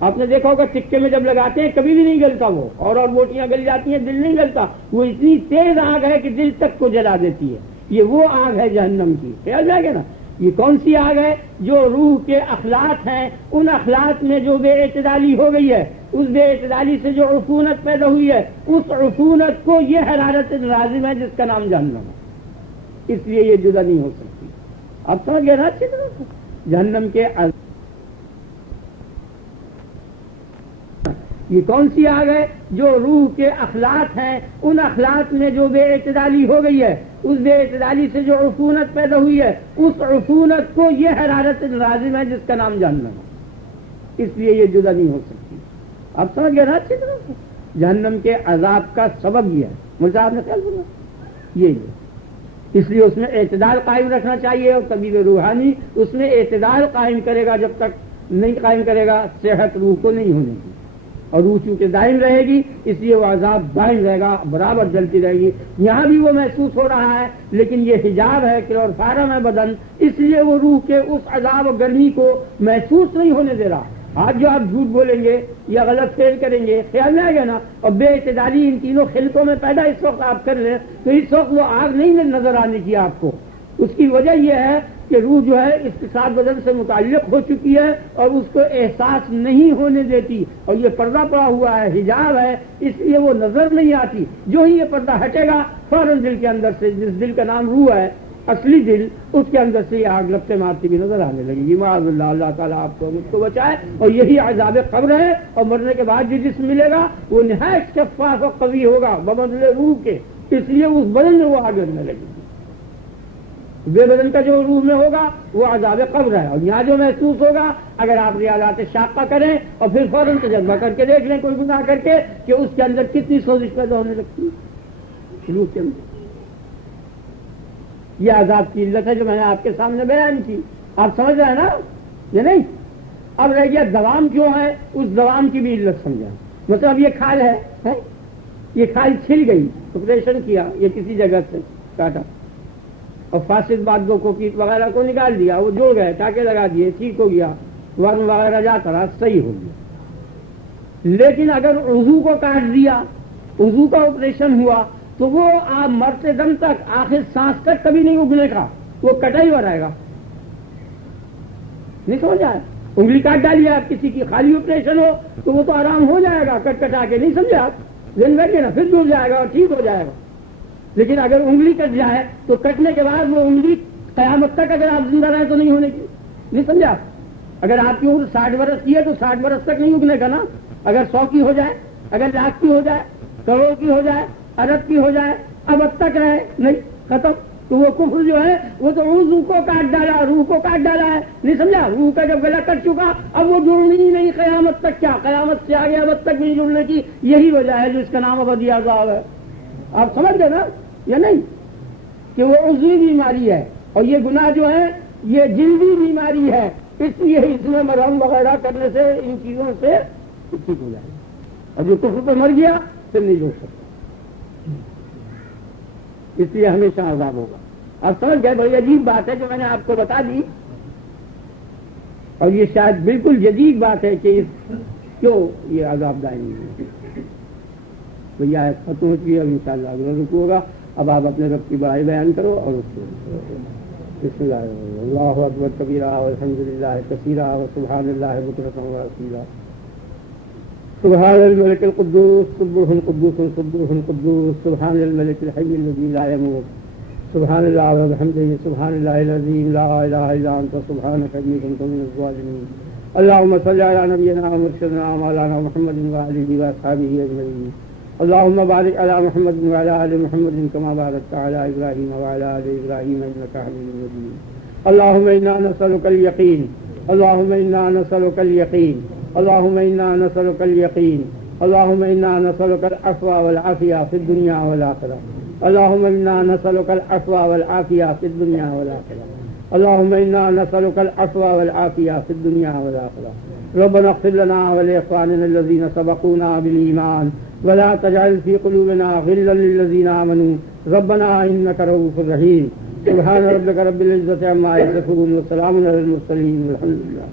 آپ نے دیکھا ہوگا سکے میں جب لگاتے ہیں کبھی بھی نہیں گلتا وہ، اور بوٹیاں گل جاتی ہیں دل نہیں گلتا. وہ اتنی تیز آگ ہے کہ دل تک کو جلا دیتی ہے. یہ وہ آگ ہے جہنم کی. خیال جائے گا نا. یہ کون سی آگ ہے؟ جو روح کے اخلاق ہیں، ان اخلاق میں جو بے اعتدالی ہو گئی ہے، اس بے اعتدالی سے جو عفونت پیدا ہوئی ہے، اس عفونت کو یہ حرارت لازم ہے جس کا نام جہنم ہے. اس لیے یہ جدا نہیں ہو سکتی. آپ سمجھ گئے نا اچھی طرح سے؟ جہنم کے یہ کون سی آگ ہے؟ جو روح کے اخلاق ہیں، ان اخلاق میں جو بے اعتدالی ہو گئی ہے، اس بے اعتدالی سے جو عفونت پیدا ہوئی ہے، اس عفونت کو یہ حرارت لازم ہے جس کا نام جہنم ہے. اس لیے یہ جدا نہیں ہو سکتی. آپ سمجھ گئے نا اچھی طرح سے؟ جہنم کے عذاب کا سبب یہ ہے. مجھے آپ نے خیال سنا یہ اس لیے اس میں اعتدال قائم رکھنا چاہیے، اور طبیب روحانی اس میں اعتدال قائم کرے گا. جب تک نہیں قائم کرے گا صحت روح کو نہیں ہونے کی، اور روح چونکہ دائم رہے گی اس لیے وہ عذاب دائم رہے گا، برابر جلتی رہے گی. یہاں بھی وہ محسوس ہو رہا ہے، لیکن یہ حجاب ہے کلورفارم ہے بدن، اس لیے وہ روح کے اس عذاب اور گرمی کو محسوس نہیں ہونے دے رہا. آج جو آپ جھوٹ بولیں گے یا غلط فعل کریں گے، خیال میں آئے گا نا، اور بے اعتدالی ان تینوں خلطوں میں پیدا اس وقت آپ کر لیں تو اس وقت وہ آگ نہیں نظر آنے کی آپ کو. اس کی وجہ یہ ہے کہ روح جو ہے اس کے ساتھ بدن سے متعلق ہو چکی ہے اور اس کو احساس نہیں ہونے دیتی، اور یہ پردہ پڑا ہوا ہے، حجاب ہے، اس لیے وہ نظر نہیں آتی. جو ہی یہ پردہ ہٹے گا فوراً دل کے اندر سے، جس دل کا نام روح ہے، اصلی دل، اس کے اندر سے یہ آگ لپٹے مارتی بھی نظر آنے لگے گی. معاذ اللہ، اللہ تعالیٰ آپ کو مجھ کو بچائے. اور یہی عذاب قبر ہے. اور مرنے کے بعد جو جسم ملے گا وہ نہایت شفاف و قوی ہوگا بمثل روح کے، اس لیے اس بدن میں وہ آگ لگنے لگے گی. بے بدن کا جو روح میں ہوگا وہ عذاب قبر ہے. اور یہاں جو محسوس ہوگا، اگر آپ ریاضات شاقہ کریں اور پھر فوراً تجربہ کر کے دیکھ لیں کوئی گناہ کر کے کہ اس کے اندر کتنی سوزش پیدا ہونے لگتی ہے روح کے اندر. یہ عذاب کی علت ہے جو میں نے آپ کے سامنے بیان کی. آپ سمجھ رہے ہیں نا یہ نہیں؟ اب رہ گیا دوام کیوں ہے، اس دوام کی بھی علت سمجھا. مطلب یہ کھال ہے، یہ کھال چھل گئی، آپریشن کیا، یہ کسی جگہ سے کاٹا اور فاسد بادوں کو کیٹ وغیرہ کو نکال دیا، وہ جڑ گئے، ٹاکے لگا دیے، ٹھیک ہو گیا، ورم وغیرہ جاتا رہا، صحیح ہو گیا. لیکن اگر عضو کو کاٹ دیا، عضو کا آپریشن ہوا، تو وہ آپ مرتے دم تک، آخر سانس تک کبھی نہیں اگنے کا، وہ کٹا ہی ہو رہے گا. نہیں سمجھ آیا؟ انگلی کاٹ ڈالیے آپ کسی کی، خالی آپریشن ہو تو وہ تو آرام ہو جائے گا کٹ کٹا کے. نہیں سمجھے آپ؟ دن بیٹھے نا، پھر جڑ جائے گا اور ٹھیک ہو جائے گا. لیکن اگر انگلی کٹ جائے تو کٹنے کے بعد وہ انگلی قیامت تک اگر آپ زندہ رہیں تو نہیں ہونے کی. نہیں سمجھا آپ؟ اگر آپ کی عمر 60 برس کی ہے تو 60 برس تک نہیں اگنے کا نا. اگر 100 کی ہو جائے، اگر لاکھ کی ہو جائے، کروڑ کی ہو جائے، ارب کی ہو جائے، اب تک رہے نہیں، ختم. تو وہ کفر جو ہے وہ تو عضو کو کاٹ ڈالا، روح کو کاٹ ڈالا ہے. نہیں سمجھا؟ روح کا جب گلا کٹ چکا اب وہ جڑنی ہی نہیں قیامت تک. کیا قیامت سے آگے اب تک نہیں جڑنے کی؟ یہی وجہ ہے جو اس کا نام ابدی عذاب ہے. آپ سمجھ گئے نا یا نہیں؟ کہ وہ عضوی بیماری ہے اور یہ گناہ جو ہے یہ جلدی بیماری ہے، اس لیے اس میں مرہم وغیرہ کرنے سے ان چیزوں سے ٹھیک ہو جائے گا. اور جو کفر پہ مر گیا پھر نہیں جوڑ سکتا، اس لیے ہمیشہ عذاب ہوگا. آپ سمجھ گئے؟ بڑی عجیب بات ہے جو میں نے آپ کو بتا دی، اور یہ شاید بالکل جدید بات ہے کہ کیوں یہ عذاب دائمی ہے. بھیا ختم ہو چکی ہے، اب انشاءاللہ اگلا رکوع ہوگا. اب آپ اپنے رب کی بڑائی بیان کرو اور اس کو بسم اللہ اللہ اکبر کبیرہ والحمد للہ کثیرہ وسبحان اللہ بکرۃ واصیلا. سبحان الملك القدوس سبوح قدوس سبوح قدوس سبحان الملك الحي الذي لا يموت سبحان الله وبحمده سبحان الله العظيم لا إله إلا أنت سبحانك إني كنت من الظالمين. اللهم صل على نبينا ومرشدنا ومولانا محمد وآله وأصحابه أجمعين. اللهم بارك على محمد وعلى آل محمد كما باركت على إبراهيم وعلى آل إبراهيم إنك حميد مجيد. اللهم إنا نسألك اليقين اللهم إنا نسألك اليقين اللهم إنا نسألك اليقين اللهم إنا نسألك العفو والعافية في الدنيا والآخرة. اللهم إنا نسألك العفو والعافية في الدنيا والآخرة. اللهم إنا نسألك العفو والعافية في الدنيا والآخرة. ربنا اغفر لنا ولإخواننا الذين سبقونا بالإيمان ولا تجعل في قلوبنا غلا للذين آمنوا ربنا إنك رؤوف رحيم. سبحان ربك رب العزة عما يصفون وسلام على المرسلين والحمد لله.